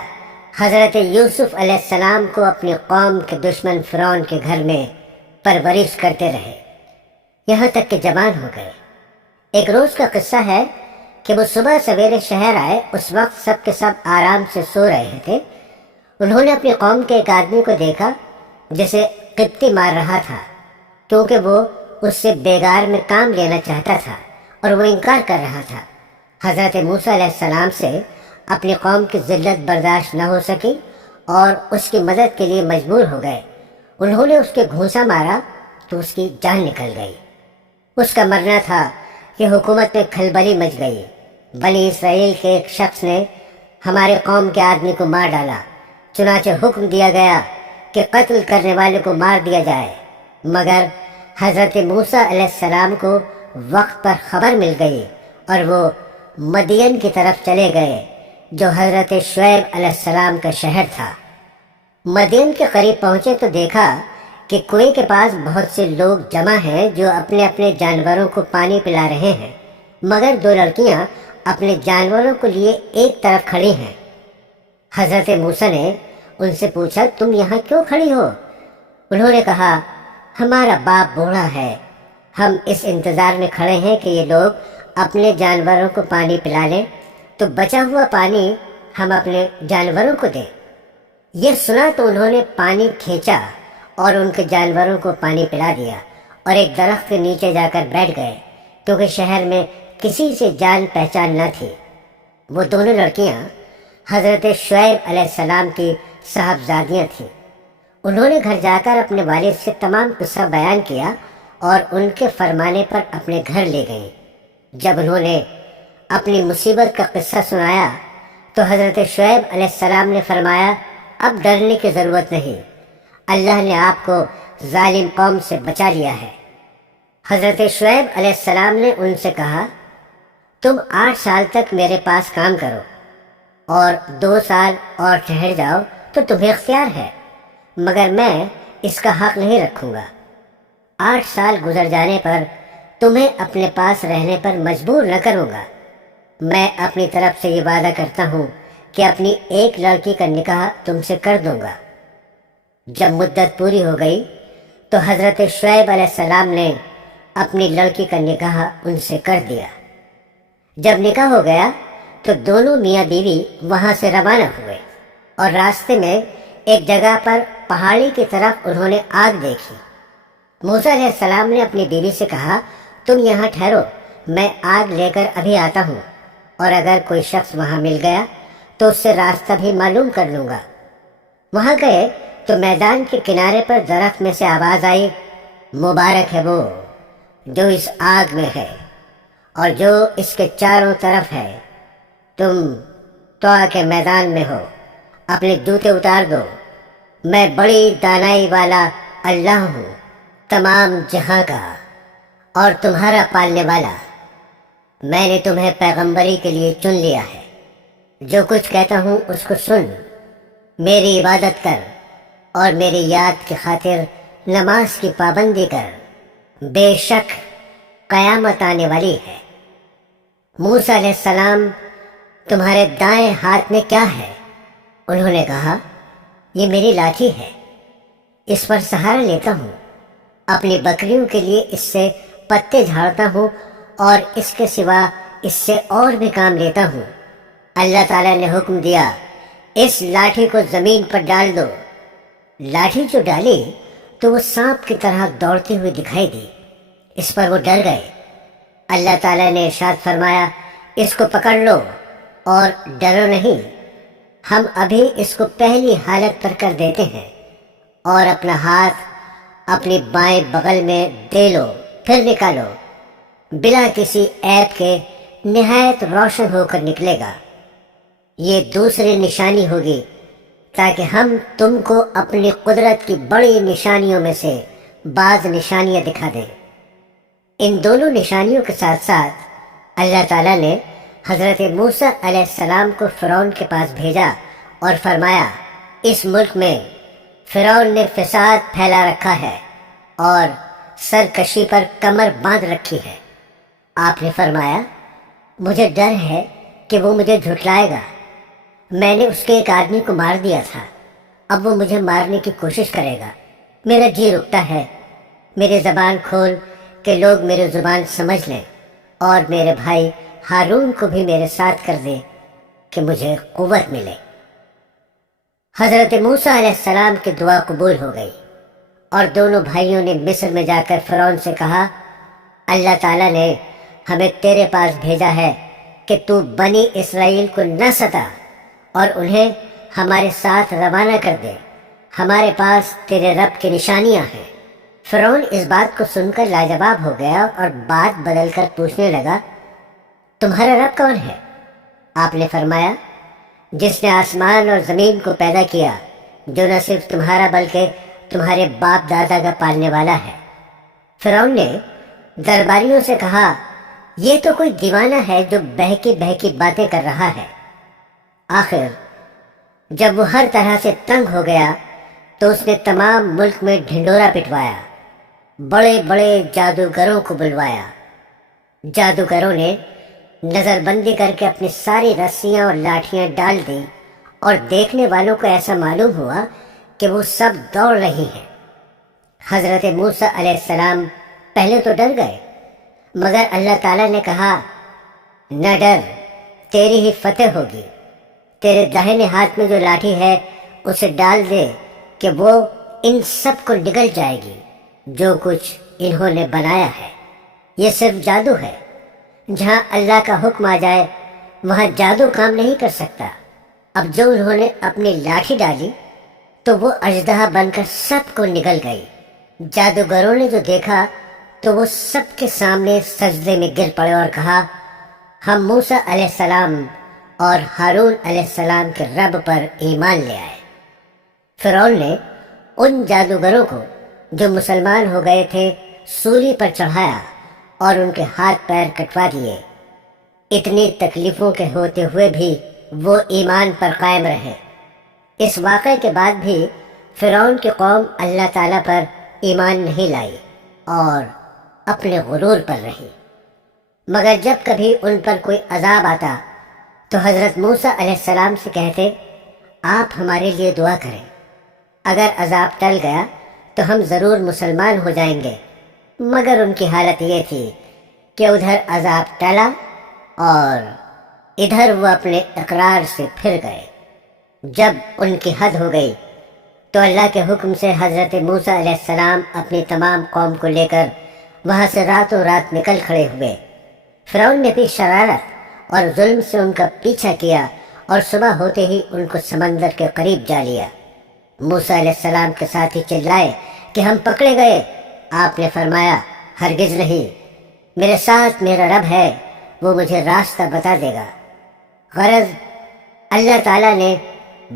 حضرت یوسف علیہ السلام کو اپنی قوم کے دشمن فرعون کے گھر میں پرورش کرتے رہے، یہاں تک کہ جوان ہو گئے۔ ایک روز کا قصہ ہے کہ وہ صبح سویرے شہر آئے، اس وقت سب کے سب آرام سے سو رہے تھے۔ انہوں نے اپنی قوم کے ایک آدمی کو دیکھا جسے قبطی مار رہا تھا، کیونکہ وہ اس سے بیگار میں کام لینا چاہتا تھا اور وہ انکار کر رہا تھا۔ حضرت موسیٰ علیہ السلام سے اپنی قوم کی ذلت برداشت نہ ہو سکی اور اس کی مدد کے لیے مجبور ہو گئے۔ انہوں نے اس کے گھونسا مارا تو اس کی جان نکل گئی۔ اس کا مرنا تھا کہ حکومت میں کھلبلی مچ گئی۔ بنی اسرائیل کے ایک شخص نے ہمارے قوم کے آدمی کو مار ڈالا، چنانچہ حکم دیا گیا کہ قتل کرنے والے کو مار دیا جائے، مگر حضرت موسیٰ علیہ السلام کو وقت پر خبر مل گئی اور وہ مدین کی طرف چلے گئے جو حضرت شعیب علیہ السلام کا شہر تھا۔ مدین کے قریب پہنچے تو دیکھا کہ کنویں کے پاس بہت سے لوگ جمع ہیں جو اپنے اپنے جانوروں کو پانی پلا رہے ہیں، مگر دو لڑکیاں اپنے جانوروں کو لیے ایک طرف کھڑی ہیں۔ حضرت موسیٰ نے ان سے پوچھا، تم یہاں کیوں کھڑی ہو؟ انہوں نے کہا، ہمارا باپ بوڑھا ہے، ہم اس انتظار میں کھڑے ہیں کہ یہ لوگ اپنے جانوروں کو پانی پلا لیں تو بچا ہوا پانی ہم اپنے جانوروں کو دیں۔ یہ سنا تو انہوں نے پانی کھینچا اور ان کے جانوروں کو پانی پلا دیا اور ایک درخت کے نیچے جا کر بیٹھ گئے، کیونکہ شہر میں کسی سے جان پہچان نہ تھی۔ وہ دونوں لڑکیاں حضرت شعیب علیہ السلام کی صاحبزادیاں تھیں۔ انہوں نے گھر جا کر اپنے والد سے تمام قصہ بیان کیا اور ان کے فرمانے پر اپنے گھر لے گئیں۔ جب انہوں نے اپنی مصیبت کا قصہ سنایا تو حضرت شعیب علیہ السلام نے فرمایا، اب ڈرنے کی ضرورت نہیں، اللہ نے آپ کو ظالم قوم سے بچا لیا ہے۔ حضرت شعیب علیہ السلام نے ان سے کہا، تم 8 سال تک میرے پاس کام کرو اور 2 سال اور ٹھہر جاؤ تو تمہیں اختیار ہے، مگر میں اس کا حق نہیں رکھوں گا۔ 8 سال گزر جانے پر تمہیں اپنے پاس رہنے پر مجبور نہ کروں گا۔ میں اپنی طرف سے یہ وعدہ کرتا ہوں کہ اپنی ایک لڑکی کا نکاح تم سے کر دوں گا۔ جب مدت پوری ہو گئی تو حضرت شعیب علیہ السلام نے اپنی لڑکی کا نکاح ان سے کر دیا۔ جب نکاح ہو گیا تو دونوں میاں بیوی وہاں سے روانہ ہوئے اور راستے میں ایک جگہ پر پہاڑی کی طرف انہوں نے آگ دیکھی۔ موسیٰ علیہ السلام نے اپنی بیوی سے کہا، تم یہاں ٹھہرو، میں آگ لے کر ابھی آتا ہوں، اور اگر کوئی شخص وہاں مل گیا تو اس سے راستہ بھی معلوم کر لوں گا۔ وہاں گئے تو میدان کے کنارے پر درخت میں سے آواز آئی، مبارک ہے وہ جو اس آگ میں ہے اور جو اس کے چاروں طرف ہے۔ تم طوع کے میدان میں ہو، اپنے جوتے اتار دو، میں بڑی دانائی والا اللہ ہوں، تمام جہاں کا اور تمہارا پالنے والا۔ میں نے تمہیں پیغمبری کے لیے چن لیا ہے، جو کچھ کہتا ہوں اس کو سن۔ میری عبادت کر اور میری یاد کی خاطر نماز کی پابندی کر، بے شک قیامت آنے والی ہے۔ موسیٰ علیہ السلام، تمہارے دائیں ہاتھ میں کیا ہے؟ انہوں نے کہا، یہ میری لاٹھی ہے، اس پر سہارا لیتا ہوں، اپنی بکریوں کے لیے اس سے پتے جھاڑتا ہوں اور اس کے سوا اس سے اور بھی کام لیتا ہوں۔ اللہ تعالیٰ نے حکم دیا، اس لاٹھی کو زمین پر ڈال دو۔ لاٹھی جو ڈالی تو وہ سانپ کی طرح دوڑتی ہوئی دکھائی دی۔ اس پر وہ ڈر گئے۔ اللہ تعالیٰ نے ارشاد فرمایا، اس کو پکڑ لو اور ڈرو نہیں، ہم ابھی اس کو پہلی حالت پر کر دیتے ہیں، اور اپنا ہاتھ اپنی بائیں بغل میں دے لو، پھر نکالو، بلا کسی عیب کے نہایت روشن ہو کر نکلے گا۔ یہ دوسری نشانی ہوگی تاکہ ہم تم کو اپنی قدرت کی بڑی نشانیوں میں سے بعض نشانیاں دکھا دیں۔ ان دونوں نشانیوں کے ساتھ ساتھ اللہ تعالیٰ نے حضرت موسیٰ علیہ السلام کو فرعون کے پاس بھیجا اور فرمایا، اس ملک میں فرعون نے فساد پھیلا رکھا ہے اور سرکشی پر کمر باندھ رکھی ہے۔ آپ نے فرمایا، مجھے ڈر ہے کہ وہ مجھے جھٹلائے گا۔ میں نے اس کے ایک آدمی کو مار دیا تھا، اب وہ مجھے مارنے کی کوشش کرے گا۔ میرا جی رکتا ہے، میری زبان کھول کہ لوگ میری زبان سمجھ لیں، اور میرے بھائی ہارون کو بھی میرے ساتھ کر دے کہ مجھے قوت ملے۔ حضرت موسیٰ علیہ السلام کی دعا قبول ہو گئی، اور دونوں بھائیوں نے مصر میں جا کر فرعون سے کہا، اللہ تعالیٰ نے ہمیں تیرے پاس بھیجا ہے کہ تو بنی اسرائیل کو نہ ستا اور انہیں ہمارے ساتھ روانہ کر دے، ہمارے پاس تیرے رب کی نشانیاں ہیں۔ فرعون اس بات کو سن کر لاجواب ہو گیا اور بات بدل کر پوچھنے لگا، تمہارا رب کون ہے؟ آپ نے فرمایا، جس نے آسمان اور زمین کو پیدا کیا، جو نہ صرف تمہارا بلکہ تمہارے باپ دادا کا پالنے والا ہے۔ فرعون نے درباریوں سے کہا، یہ تو کوئی دیوانہ ہے جو بہکی بہکی باتیں کر رہا ہے۔ آخر جب وہ ہر طرح سے تنگ ہو گیا تو اس نے تمام ملک میں ڈھنڈورا پٹوایا، بڑے بڑے جادوگروں کو بلوایا۔ جادوگروں نے نظر بندی کر کے اپنی ساری رسیاں اور لاٹھیاں ڈال دیں، اور دیکھنے والوں کو ایسا معلوم ہوا کہ وہ سب دوڑ رہی ہیں۔ حضرت موسیٰ علیہ السلام پہلے تو ڈر گئے، مگر اللہ تعالیٰ نے کہا، نہ ڈر، تیری ہی فتح ہوگی۔ تیرے داہنے ہاتھ میں جو لاٹھی ہے اسے ڈال دے کہ وہ ان سب کو نگل جائے گی جو کچھ انہوں نے بنایا ہے۔ یہ صرف جادو ہے، جہاں اللہ کا حکم آ جائے وہاں جادو کام نہیں کر سکتا۔ اب جو انہوں نے اپنی لاٹھی ڈالی تو وہ اژدہا بن کر سب کو نگل گئی۔ جادوگروں نے جو دیکھا تو وہ سب کے سامنے سجدے میں گر پڑے اور کہا، ہم موسیٰ علیہ السلام اور ہارون علیہ السلام کے رب پر ایمان لے آئے۔ فرعون نے ان جادوگروں کو جو مسلمان ہو گئے تھے سولی پر چڑھایا اور ان کے ہاتھ پیر کٹوا دیے۔ اتنی تکلیفوں کے ہوتے ہوئے بھی وہ ایمان پر قائم رہے۔ اس واقعے کے بعد بھی فرعون کی قوم اللہ تعالیٰ پر ایمان نہیں لائی اور اپنے غرور پر رہی۔ مگر جب کبھی ان پر کوئی عذاب آتا تو حضرت موسیٰ علیہ السلام سے کہتے، آپ ہمارے لیے دعا کریں، اگر عذاب ٹل گیا تو ہم ضرور مسلمان ہو جائیں گے۔ مگر ان کی حالت یہ تھی کہ ادھر عذاب ٹلا اور ادھر وہ اپنے اقرار سے پھر گئے۔ جب ان کی حد ہو گئی تو اللہ کے حکم سے حضرت موسیٰ علیہ السلام اپنی تمام قوم کو لے کر وہاں سے راتوں رات نکل کھڑے ہوئے۔ فرعون نے بھی شرارت اور ظلم سے ان کا پیچھا کیا اور صبح ہوتے ہی ان کو سمندر کے قریب جا لیا۔ موسیٰ علیہ السلام کے ساتھی چلائے کہ ہم پکڑے گئے۔ آپ نے فرمایا، ہرگز نہیں، میرے ساتھ میرا رب ہے، وہ مجھے راستہ بتا دے گا۔ غرض اللہ تعالیٰ نے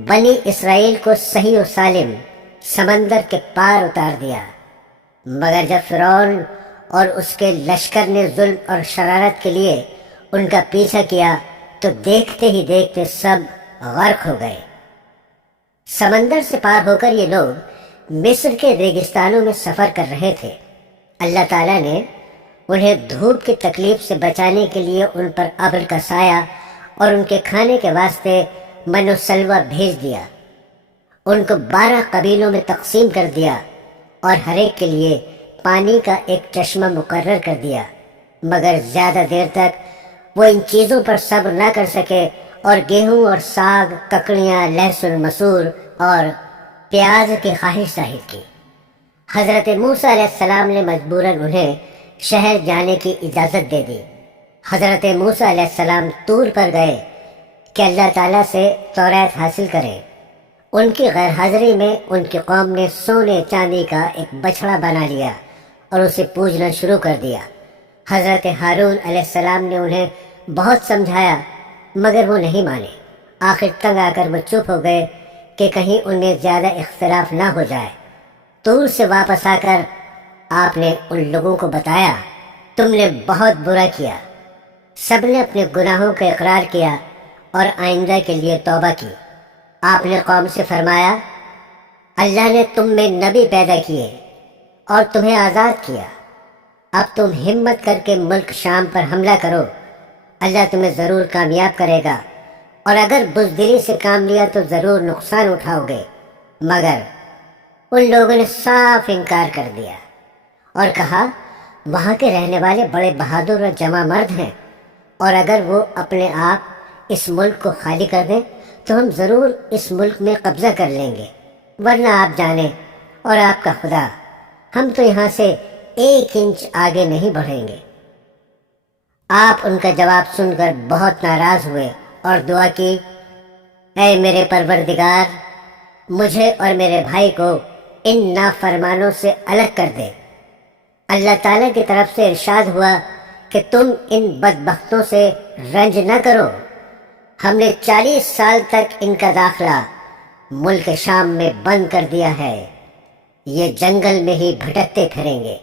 بنی اسرائیل کو صحیح و سالم سمندر کے پار اتار دیا۔ مگر جب فرعون اور اس کے لشکر نے ظلم اور شرارت کے لیے ان کا پیچھا کیا تو دیکھتے ہی دیکھتے سب غرق ہو گئے۔ سمندر سے پار ہو کر یہ لوگ مصر کے ریگستانوں میں سفر کر رہے تھے۔ اللہ تعالیٰ نے انہیں دھوپ کی تکلیف سے بچانے کے لیے ان پر ابر کا سایہ اور ان کے کھانے کے واسطے من و سلوہ بھیج دیا۔ ان کو 12 قبیلوں میں تقسیم کر دیا اور ہر ایک کے لیے پانی کا ایک چشمہ مقرر کر دیا، مگر زیادہ دیر تک وہ ان چیزوں پر صبر نہ کر سکے اور گیہوں اور ساگ، ککڑیاں، لہسن مسور اور پیاز کی خواہش ظاہر کی۔ حضرت موسیٰ علیہ السلام نے مجبوراً انہیں شہر جانے کی اجازت دے دی۔ حضرت موسیٰ علیہ السلام طور پر گئے کہ اللہ تعالیٰ سے تورات حاصل کریں۔ ان کی غیر حاضری میں ان کی قوم نے سونے چاندی کا ایک بچھڑا بنا لیا اور اسے پوجنا شروع کر دیا۔ حضرت ہارون علیہ السلام نے انہیں بہت سمجھایا مگر وہ نہیں مانے۔ آخر تنگ آ کر وہ چپ ہو گئے کہ کہیں ان میں زیادہ اختلاف نہ ہو جائے۔ طور سے واپس آ کر آپ نے ان لوگوں کو بتایا، تم نے بہت برا کیا۔ سب نے اپنے گناہوں کا اقرار کیا اور آئندہ کے لیے توبہ کی۔ آپ نے قوم سے فرمایا، اللہ نے تم میں نبی پیدا کیے اور تمہیں آزاد کیا۔ اب تم ہمت کر کے ملک شام پر حملہ کرو، اللہ تمہیں ضرور کامیاب کرے گا، اور اگر بزدلی سے کام لیا تو ضرور نقصان اٹھاؤ گے۔ مگر ان لوگوں نے صاف انکار کر دیا اور کہا، وہاں کے رہنے والے بڑے بہادر اور جمع مرد ہیں، اور اگر وہ اپنے آپ اس ملک کو خالی کر دیں تو ہم ضرور اس ملک میں قبضہ کر لیں گے، ورنہ آپ جانیں اور آپ کا خدا، ہم تو یہاں سے 1 انچ آگے نہیں بڑھیں گے۔ آپ ان کا جواب سن کر بہت ناراض ہوئے اور دعا کی، اے میرے پروردگار، مجھے اور میرے بھائی کو ان نافرمانوں سے الگ کر دے۔ اللہ تعالیٰ کی طرف سے ارشاد ہوا کہ تم ان بدبختوں سے رنج نہ کرو، ہم نے 40 سال تک ان کا داخلہ ملک شام میں بند کر دیا ہے، یہ جنگل میں ہی بھٹکتے پھریں گے۔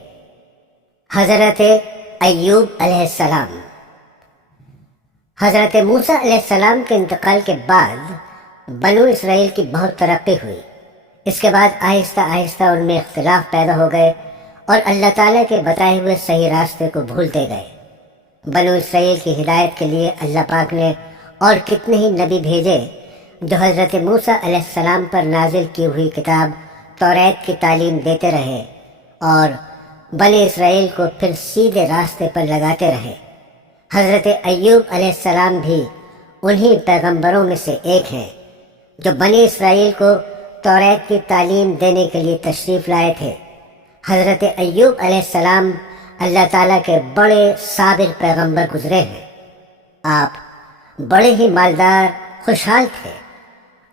حضرت ایوب علیہ السلام۔ حضرت موسیٰ علیہ السلام کے انتقال کے بعد بنو اسرائیل کی بہت ترقی ہوئی۔ اس کے بعد آہستہ آہستہ ان میں اختلاف پیدا ہو گئے اور اللہ تعالیٰ کے بتائے ہوئے صحیح راستے کو بھولتے گئے۔ بنو اسرائیل کی ہدایت کے لیے اللہ پاک نے اور کتنے ہی نبی بھیجے جو حضرت موسیٰ علیہ السلام پر نازل کی ہوئی کتاب تورات کی تعلیم دیتے رہے اور بنی اسرائیل کو پھر سیدھے راستے پر لگاتے رہے۔ حضرت ایوب علیہ السلام بھی انہی پیغمبروں میں سے ایک ہیں جو بنی اسرائیل کو تورات کی تعلیم دینے کے لیے تشریف لائے تھے۔ حضرت ایوب علیہ السلام اللہ تعالیٰ کے بڑے صابر پیغمبر گزرے ہیں۔ آپ بڑے ہی مالدار خوشحال تھے،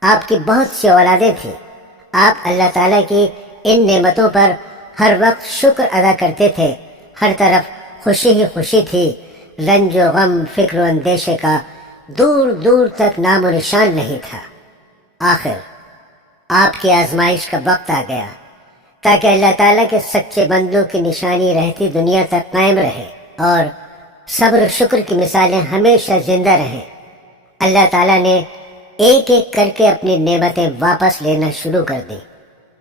آپ کی بہت سی اولادیں تھیں۔ آپ اللہ تعالیٰ کی ان نعمتوں پر ہر وقت شکر ادا کرتے تھے۔ ہر طرف خوشی ہی خوشی تھی، رنج و غم، فکر و اندیشے کا دور دور تک نام و نشان نہیں تھا۔ آخر آپ کی آزمائش کا وقت آ گیا تاکہ اللہ تعالیٰ کے سچے بندوں کی نشانی رہتی دنیا تک قائم رہے اور صبر و شکر کی مثالیں ہمیشہ زندہ رہیں۔ اللہ تعالیٰ نے ایک ایک کر کے اپنی نعمتیں واپس لینا شروع کر دی۔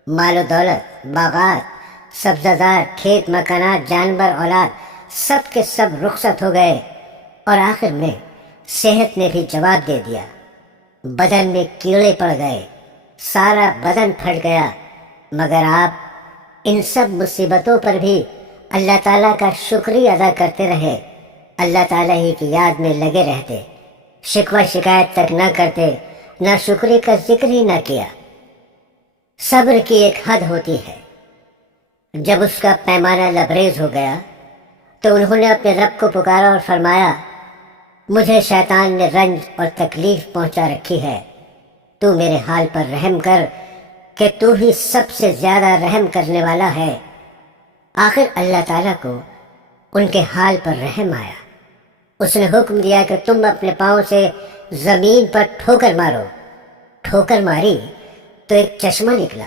مال و دولت، باغات، سبزہ زار، کھیت مکانات، جانور، اولاد، سب کے سب رخصت ہو گئے، اور آخر میں صحت نے بھی جواب دے دیا۔ بدن میں کیڑے پڑ گئے، سارا بدن پھٹ گیا، مگر آپ ان سب مصیبتوں پر بھی اللہ تعالیٰ کا شکریہ ادا کرتے رہے، اللہ تعالیٰ ہی کی یاد میں لگے رہتے، شکوہ شکایت تک نہ کرتے، نہ شکر کا ذکر ہی نہ کیا۔ صبر کی ایک حد ہوتی ہے، جب اس کا پیمانہ لبریز ہو گیا تو انہوں نے اپنے رب کو پکارا اور فرمایا، مجھے شیطان نے رنج اور تکلیف پہنچا رکھی ہے، تو میرے حال پر رحم کر کہ تو ہی سب سے زیادہ رحم کرنے والا ہے۔ آخر اللہ تعالیٰ کو ان کے حال پر رحم آیا۔ اس نے حکم دیا کہ تم اپنے پاؤں سے زمین پر ٹھوکر مارو۔ ٹھوکر ماری تو ایک چشمہ نکلا۔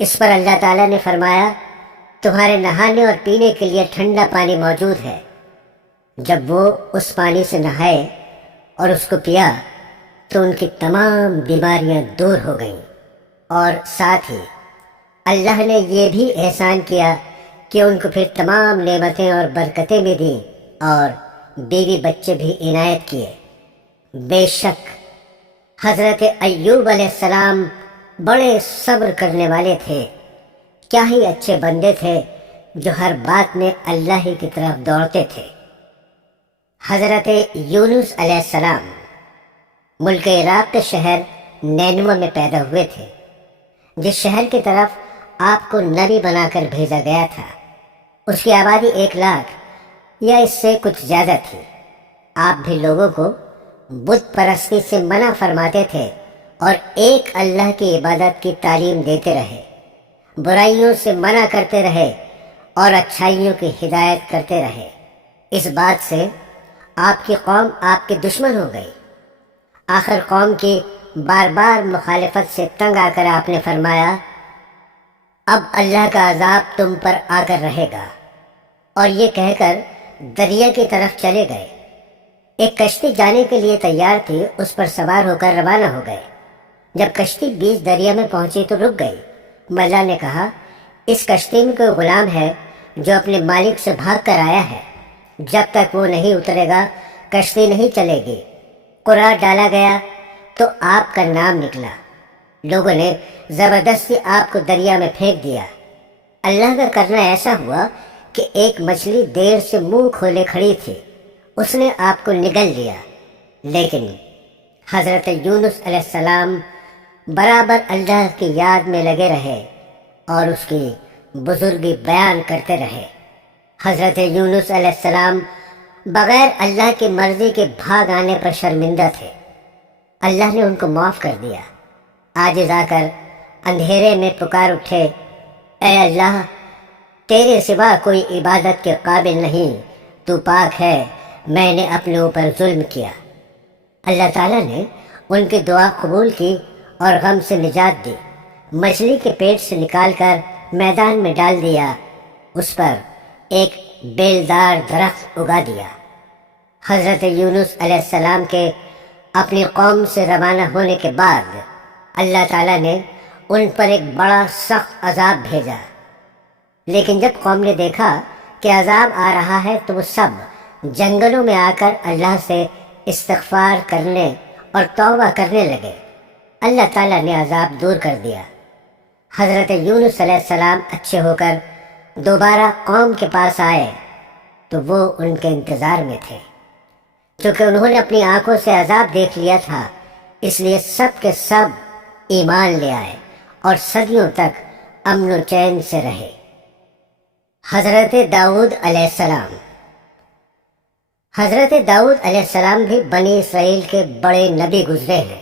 اس پر اللہ تعالیٰ نے فرمایا، تمہارے نہانے اور پینے کے لیے ٹھنڈا پانی موجود ہے۔ جب وہ اس پانی سے نہائے اور اس کو پیا تو ان کی تمام بیماریاں دور ہو گئیں۔ اور ساتھ ہی اللہ نے یہ بھی احسان کیا کہ ان کو پھر تمام نعمتیں اور برکتیں بھی دیں اور بیوی بچے بھی عنایت کیے۔ بے شک حضرت ایوب علیہ السلام بڑے صبر کرنے والے تھے، کیا ہی اچھے بندے تھے جو ہر بات میں اللہ ہی کی طرف دوڑتے تھے۔ حضرت یونس علیہ السلام ملک عراق کے شہر نینوے میں پیدا ہوئے تھے، جس شہر کی طرف آپ کو نبی بنا کر بھیجا گیا تھا۔ اس کی آبادی 1,00,000 یا اس سے کچھ زیادہ تھی۔ آپ بھی لوگوں کو بت پرستی سے منع فرماتے تھے اور ایک اللہ کی عبادت کی تعلیم دیتے رہے، برائیوں سے منع کرتے رہے اور اچھائیوں کی ہدایت کرتے رہے۔ اس بات سے آپ کی قوم آپ کے دشمن ہو گئی۔ آخر قوم کی بار بار مخالفت سے تنگ آ کر آپ نے فرمایا، اب اللہ کا عذاب تم پر آ کر رہے گا، اور یہ کہہ کر دریا کی طرف چلے گئے۔ ایک کشتی جانے کے لیے تیار تھی، اس پر سوار ہو کر روانہ ہو گئے۔ جب کشتی بیچ دریا میں پہنچی تو رک گئی۔ ملا نے کہا، اس کشتی میں کوئی غلام ہے جو اپنے مالک سے بھاگ کر آیا ہے، جب تک وہ نہیں اترے گا کشتی نہیں چلے گی۔ قرار ڈالا گیا تو آپ کا نام نکلا۔ لوگوں نے زبردستی آپ کو دریا میں پھینک دیا۔ اللہ کا کرنا ایسا ہوا کہ ایک مچھلی دیر سے منہ کھولے کھڑی تھی، اس نے آپ کو نگل لیا، لیکن حضرت یونس علیہ السلام برابر اللہ کی یاد میں لگے رہے اور اس کی بزرگی بیان کرتے رہے۔ حضرت یونس علیہ السلام بغیر اللہ کی مرضی کے بھاگ آنے پر شرمندہ تھے۔ اللہ نے ان کو معاف کر دیا۔ عاجز آ کر اندھیرے میں پکار اٹھے، اے اللہ، تیرے سوا کوئی عبادت کے قابل نہیں، تو پاک ہے، میں نے اپنے اوپر ظلم کیا۔ اللہ تعالیٰ نے ان کی دعا قبول کی اور غم سے نجات دی۔ مچھلی کے پیٹ سے نکال کر میدان میں ڈال دیا، اس پر ایک بیلدار درخت اگا دیا۔ حضرت یونس علیہ السلام کے اپنی قوم سے روانہ ہونے کے بعد اللہ تعالیٰ نے ان پر ایک بڑا سخت عذاب بھیجا، لیکن جب قوم نے دیکھا کہ عذاب آ رہا ہے تو وہ سب جنگلوں میں آ کر اللہ سے استغفار کرنے اور توبہ کرنے لگے۔ اللہ تعالیٰ نے عذاب دور کر دیا۔ حضرت یونس علیہ السلام اچھے ہو کر دوبارہ قوم کے پاس آئے تو وہ ان کے انتظار میں تھے۔ چونکہ انہوں نے اپنی آنکھوں سے عذاب دیکھ لیا تھا، اس لیے سب کے سب ایمان لے آئے اور صدیوں تک امن و چین سے رہے۔ حضرت داؤد علیہ السلام حضرت داؤد علیہ السلام بھی بنی اسرائیل کے بڑے نبی گزرے ہیں۔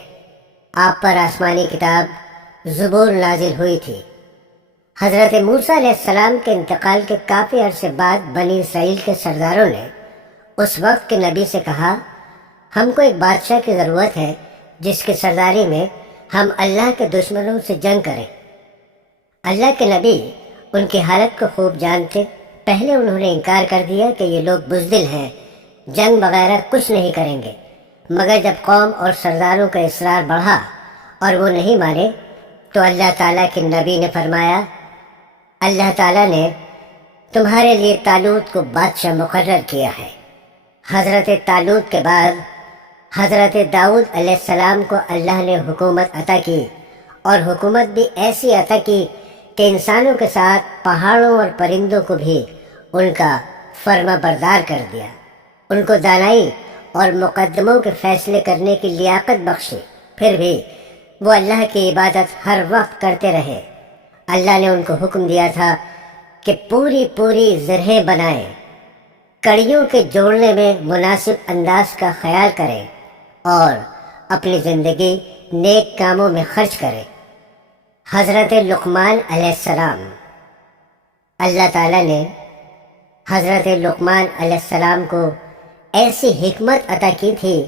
آپ پر آسمانی کتاب زبور نازل ہوئی تھی۔ حضرت موسیٰ علیہ السلام کے انتقال کے کافی عرصے بعد بنی اسرائیل کے سرداروں نے اس وقت کے نبی سے کہا، ہم کو ایک بادشاہ کی ضرورت ہے جس کی سرداری میں ہم اللہ کے دشمنوں سے جنگ کریں۔ اللہ کے نبی ان کی حالت کو خوب جانتے، پہلے انہوں نے انکار کر دیا کہ یہ لوگ بزدل ہیں، جنگ وغیرہ کچھ نہیں کریں گے، مگر جب قوم اور سرداروں کا اصرار بڑھا اور وہ نہیں مانے تو اللہ تعالیٰ کے نبی نے فرمایا، اللہ تعالیٰ نے تمہارے لیے طالوت کو بادشاہ مقرر کیا ہے۔ حضرت طالوت کے بعد حضرت داؤد علیہ السلام کو اللہ نے حکومت عطا کی، اور حکومت بھی ایسی عطا کی کہ انسانوں کے ساتھ پہاڑوں اور پرندوں کو بھی ان کا فرما بردار کر دیا۔ ان کو دانائی اور مقدموں کے فیصلے کرنے کی لیاقت بخشی، پھر بھی وہ اللہ کی عبادت ہر وقت کرتے رہے۔ اللہ نے ان کو حکم دیا تھا کہ پوری زرہیں بنائیں، کڑیوں کے جوڑنے میں مناسب انداز کا خیال کریں اور اپنی زندگی نیک کاموں میں خرچ کریں۔ حضرت لقمان علیہ السلام اللہ تعالیٰ نے حضرت لقمان علیہ السلام کو ایسی حکمت عطا کی تھی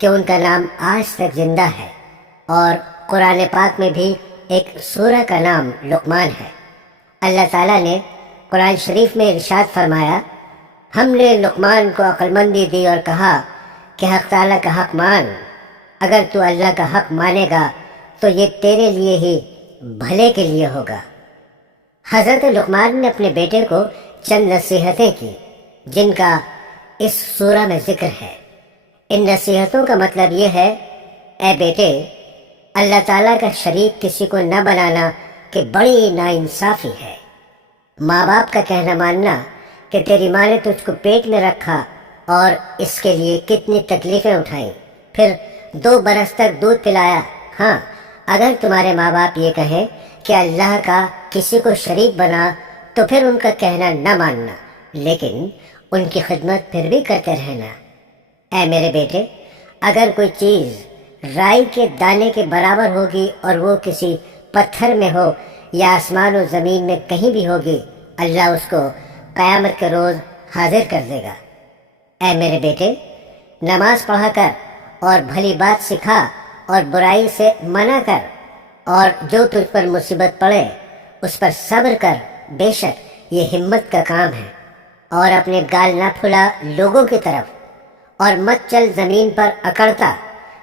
کہ ان کا نام آج تک زندہ ہے، اور قرآن پاک میں بھی ایک سورہ کا نام لقمان ہے۔ اللہ تعالیٰ نے قرآن شریف میں ارشاد فرمایا، ہم نے لقمان کو عقل مندی دی اور کہا کہ حق تعالیٰ کا حق مان، اگر تو اللہ کا حق مانے گا تو یہ تیرے لیے ہی بھلے کے لیے ہوگا۔ حضرت لقمان نے اپنے بیٹے کو چند نصیحتیں کی جن کا اس سورہ میں ذکر ہے۔ ان نصیحتوں کا مطلب یہ ہے، اے بیٹے، اللہ تعالیٰ کا شریک کسی کو نہ بنانا کہ بڑی ناانصافی ہے۔ ماں باپ کا کہنا ماننا کہ تیری ماں نے تجھ کو پیٹ میں رکھا اور اس کے لیے کتنی تکلیفیں اٹھائیں، پھر 2 برس تک دودھ پلایا۔ ہاں، اگر تمہارے ماں باپ یہ کہیں کہ اللہ کا کسی کو شریک بنا تو پھر ان کا کہنا نہ ماننا، لیکن ان کی خدمت پھر بھی کرتے رہنا۔ اے میرے بیٹے، اگر کوئی چیز رائی کے دانے کے برابر ہوگی اور وہ کسی پتھر میں ہو یا آسمان و زمین میں کہیں بھی ہوگی، اللہ اس کو قیامت کے روز حاضر کر دے گا۔ اے میرے بیٹے، نماز پڑھا کر اور بھلی بات سکھا اور برائی سے منع کر، اور جو تجھ پر مصیبت پڑے اس پر صبر کر، بے شک یہ ہمت کا کام ہے۔ اور اپنے گال نہ پھلا لوگوں کی طرف، اور مت چل زمین پر اکڑتا،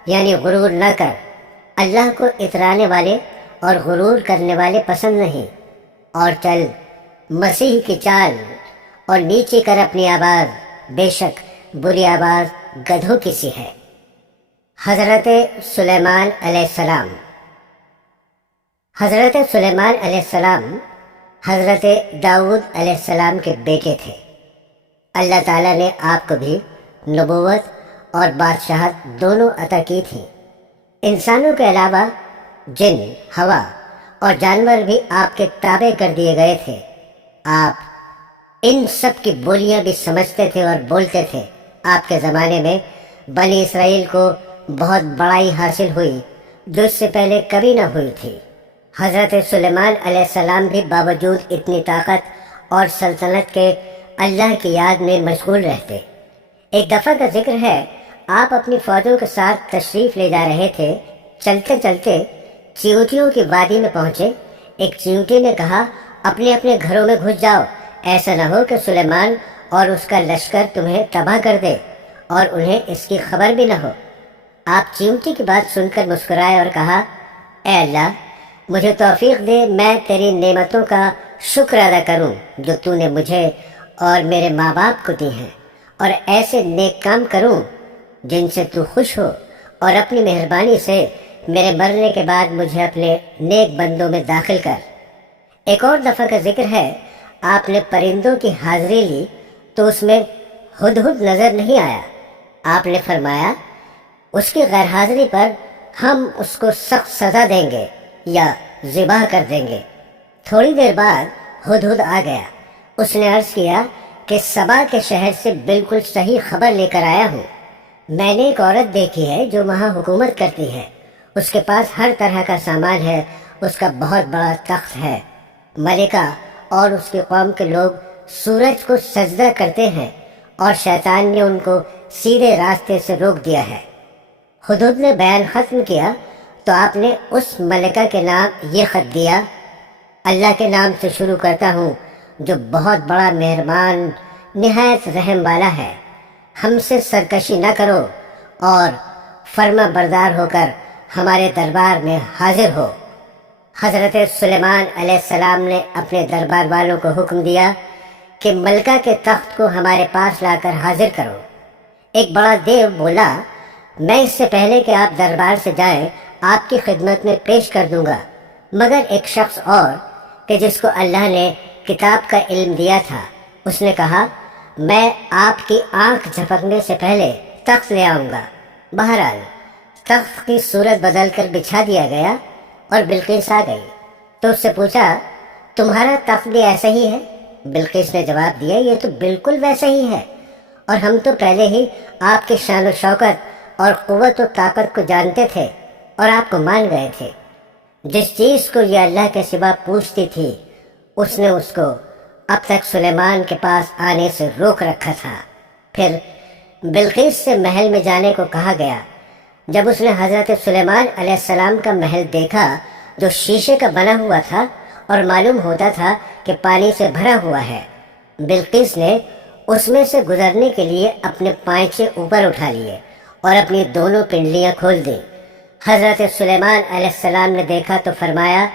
یعنی غرور نہ کر۔ اللہ کو اترانے والے اور غرور کرنے والے پسند نہیں۔ اور چل مسیح کی چال اور نیچے کر اپنی آواز، بے شک بری آواز گدھوں کی سی ہے۔ حضرت سلیمان علیہ السلام۔ حضرت سلیمان علیہ السلام حضرت داؤد علیہ السلام کے بیٹے تھے۔ اللہ تعالیٰ نے آپ کو بھی نبوت اور بادشاہت دونوں عطا کی تھی۔ انسانوں کے علاوہ جن، ہوا اور جانور بھی آپ کے تابع کر دیے گئے تھے۔ آپ ان سب کی بولیاں بھی سمجھتے تھے اور بولتے تھے۔ آپ کے زمانے میں بنی اسرائیل کو بہت بڑائی حاصل ہوئی جو اس سے پہلے کبھی نہ ہوئی تھی۔ حضرت سلیمان علیہ السلام بھی باوجود اتنی طاقت اور سلطنت کے اللہ کی یاد میں مشغول رہتے۔ ایک دفعہ کا ذکر ہے، آپ اپنی فوجوں کے ساتھ تشریف لے جا رہے تھے۔ چلتے چلتے چیونٹیوں کی وادی میں پہنچے۔ ایک چیونٹی نے کہا، اپنے اپنے گھروں میں گھس جاؤ، ایسا نہ ہو کہ سلیمان اور اس کا لشکر تمہیں تباہ کر دے اور انہیں اس کی خبر بھی نہ ہو۔ آپ چیونٹی کی بات سن کر مسکرائے اور کہا، اے اللہ، مجھے توفیق دے، میں تیری نعمتوں کا شکر ادا کروں جو تو نے مجھے اور میرے ماں باپ کو دی ہیں، اور ایسے نیک کام کروں جن سے تو خوش ہو، اور اپنی مہربانی سے میرے مرنے کے بعد مجھے اپنے نیک بندوں میں داخل کر۔ ایک اور دفعہ کا ذکر ہے، آپ نے پرندوں کی حاضری لی تو اس میں ہدہد نظر نہیں آیا۔ آپ نے فرمایا، اس کی غیر حاضری پر ہم اس کو سخت سزا دیں گے یا ذبح کر دیں گے۔ تھوڑی دیر بعد ہدہد آ گیا۔ اس نے عرض کیا کہ سبا کے شہر سے بالکل صحیح خبر لے کر آیا ہوں۔ میں نے ایک عورت دیکھی ہے جو وہاں حکومت کرتی ہے۔ اس کے پاس ہر طرح کا سامان ہے، اس کا بہت بڑا تخت ہے۔ ملکہ اور اس کی قوم کے لوگ سورج کو سجدہ کرتے ہیں، اور شیطان نے ان کو سیدھے راستے سے روک دیا ہے۔ ہدہد نے بیان ختم کیا تو آپ نے اس ملکہ کے نام یہ خط دیا، اللہ کے نام سے شروع کرتا ہوں جو بہت بڑا مہربان، نہایت رحم والا ہے۔ ہم سے سرکشی نہ کرو اور فرما بردار ہو کر ہمارے دربار میں حاضر ہو۔ حضرت سلیمان علیہ السلام نے اپنے دربار والوں کو حکم دیا کہ ملکہ کے تخت کو ہمارے پاس لا کر حاضر کرو۔ ایک بڑا دیو بولا، میں اس سے پہلے کہ آپ دربار سے جائیں آپ کی خدمت میں پیش کر دوں گا، مگر ایک شخص اور کہ جس کو اللہ نے کتاب کا علم دیا تھا، اس نے کہا، میں آپ کی آنکھ جھپکنے سے پہلے تخت لے آؤں گا۔ بہرحال تخت کی صورت بدل کر بچھا دیا گیا اور بلقیس آ گئی تو اس سے پوچھا، تمہارا تخت بھی ایسا ہی ہے؟ بلقیس نے جواب دیا، یہ تو بالکل ویسا ہی ہے، اور ہم تو پہلے ہی آپ کی شان و شوکت اور قوت و طاقت کو جانتے تھے اور آپ کو مان گئے تھے۔ جس چیز کو یہ اللہ کے سوا پوچھتی تھی اس نے اس کو اب تک سلیمان کے پاس آنے سے روک رکھا تھا۔ پھر بلقیس سے محل میں جانے کو کہا گیا۔ جب اس نے حضرت سلیمان علیہ السلام کا محل دیکھا جو شیشے کا بنا ہوا تھا اور معلوم ہوتا تھا کہ پانی سے بھرا ہوا ہے، بلقیس نے اس میں سے گزرنے کے لیے اپنے پائچے اوپر اٹھا لیے اور اپنی دونوں پنڈلیاں کھول دیں۔ حضرت سلیمان علیہ السلام نے دیکھا تو فرمایا،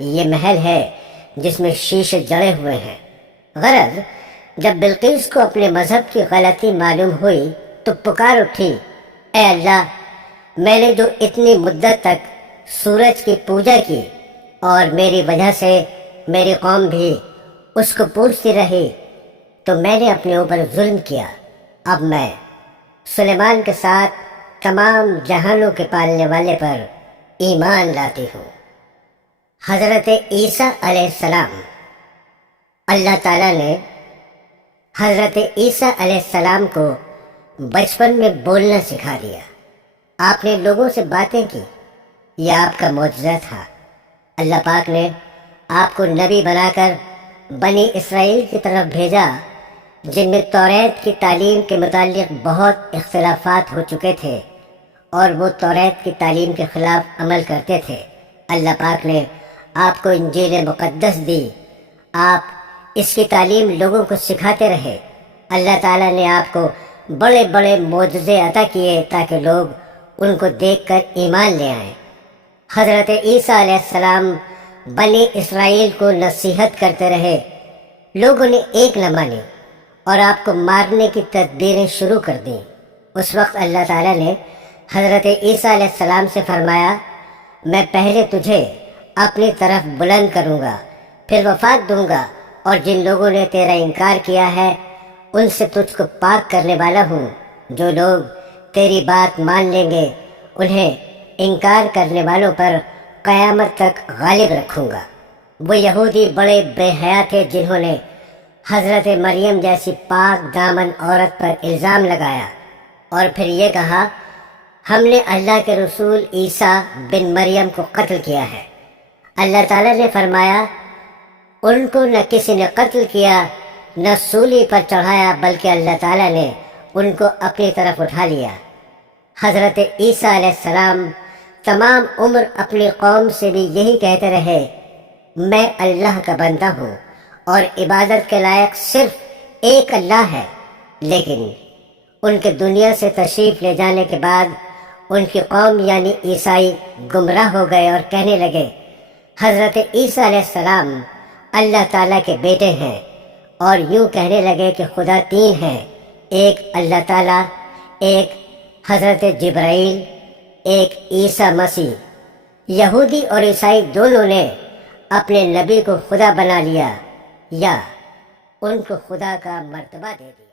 یہ محل ہے جس میں شیشے جڑے ہوئے ہیں۔ غرض جب بلقیس کو اپنے مذہب کی غلطی معلوم ہوئی تو پکار اٹھی، اے اللہ، میں نے جو اتنی مدت تک سورج کی پوجا کی اور میری وجہ سے میری قوم بھی اس کو پوجتی رہی، تو میں نے اپنے اوپر ظلم کیا۔ اب میں سلیمان کے ساتھ تمام جہانوں کے پالنے والے پر ایمان لاتی ہوں۔ حضرت عیسیٰ علیہ السلام۔ اللہ تعالیٰ نے حضرت عیسیٰ علیہ السلام کو بچپن میں بولنا سکھا دیا۔ آپ نے لوگوں سے باتیں کی، یہ آپ کا معجزہ تھا۔ اللہ پاک نے آپ کو نبی بنا کر بنی اسرائیل کی طرف بھیجا، جن میں توریت کی تعلیم کے متعلق بہت اختلافات ہو چکے تھے اور وہ توریت کی تعلیم کے خلاف عمل کرتے تھے۔ اللہ پاک نے آپ کو انجیل مقدس دی، آپ اس کی تعلیم لوگوں کو سکھاتے رہے۔ اللہ تعالیٰ نے آپ کو بڑے بڑے معجزے عطا کیے تاکہ لوگ ان کو دیکھ کر ایمان لے آئیں۔ حضرت عیسیٰ علیہ السلام بنی اسرائیل کو نصیحت کرتے رہے، لوگوں نے ایک نہ مانی اور آپ کو مارنے کی تدبیریں شروع کر دیں۔ اس وقت اللہ تعالیٰ نے حضرت عیسیٰ علیہ السلام سے فرمایا، میں پہلے تجھے اپنی طرف بلند کروں گا، پھر وفات دوں گا، اور جن لوگوں نے تیرا انکار کیا ہے ان سے تجھ کو پاک کرنے والا ہوں۔ جو لوگ تیری بات مان لیں گے انہیں انکار کرنے والوں پر قیامت تک غالب رکھوں گا۔ وہ یہودی بڑے بے حیا تھے جنہوں نے حضرت مریم جیسی پاک دامن عورت پر الزام لگایا اور پھر یہ کہا، ہم نے اللہ کے رسول عیسیٰ بن مریم کو قتل کیا ہے۔ اللہ تعالیٰ نے فرمایا، ان کو نہ کسی نے قتل کیا نہ سولی پر چڑھایا، بلکہ اللہ تعالیٰ نے ان کو اپنی طرف اٹھا لیا۔ حضرت عیسیٰ علیہ السلام تمام عمر اپنی قوم سے بھی یہی کہتے رہے، میں اللہ کا بندہ ہوں اور عبادت کے لائق صرف ایک اللہ ہے۔ لیکن ان کے دنیا سے تشریف لے جانے کے بعد ان کی قوم یعنی عیسائی گمراہ ہو گئے اور کہنے لگے، حضرت عیسیٰ علیہ السلام اللہ تعالیٰ کے بیٹے ہیں، اور یوں کہنے لگے کہ خدا تین ہیں، ایک اللہ تعالیٰ، ایک حضرت جبرائیل، ایک عیسیٰ مسیح۔ یہودی اور عیسائی دونوں نے اپنے نبی کو خدا بنا لیا یا ان کو خدا کا مرتبہ دے دیا۔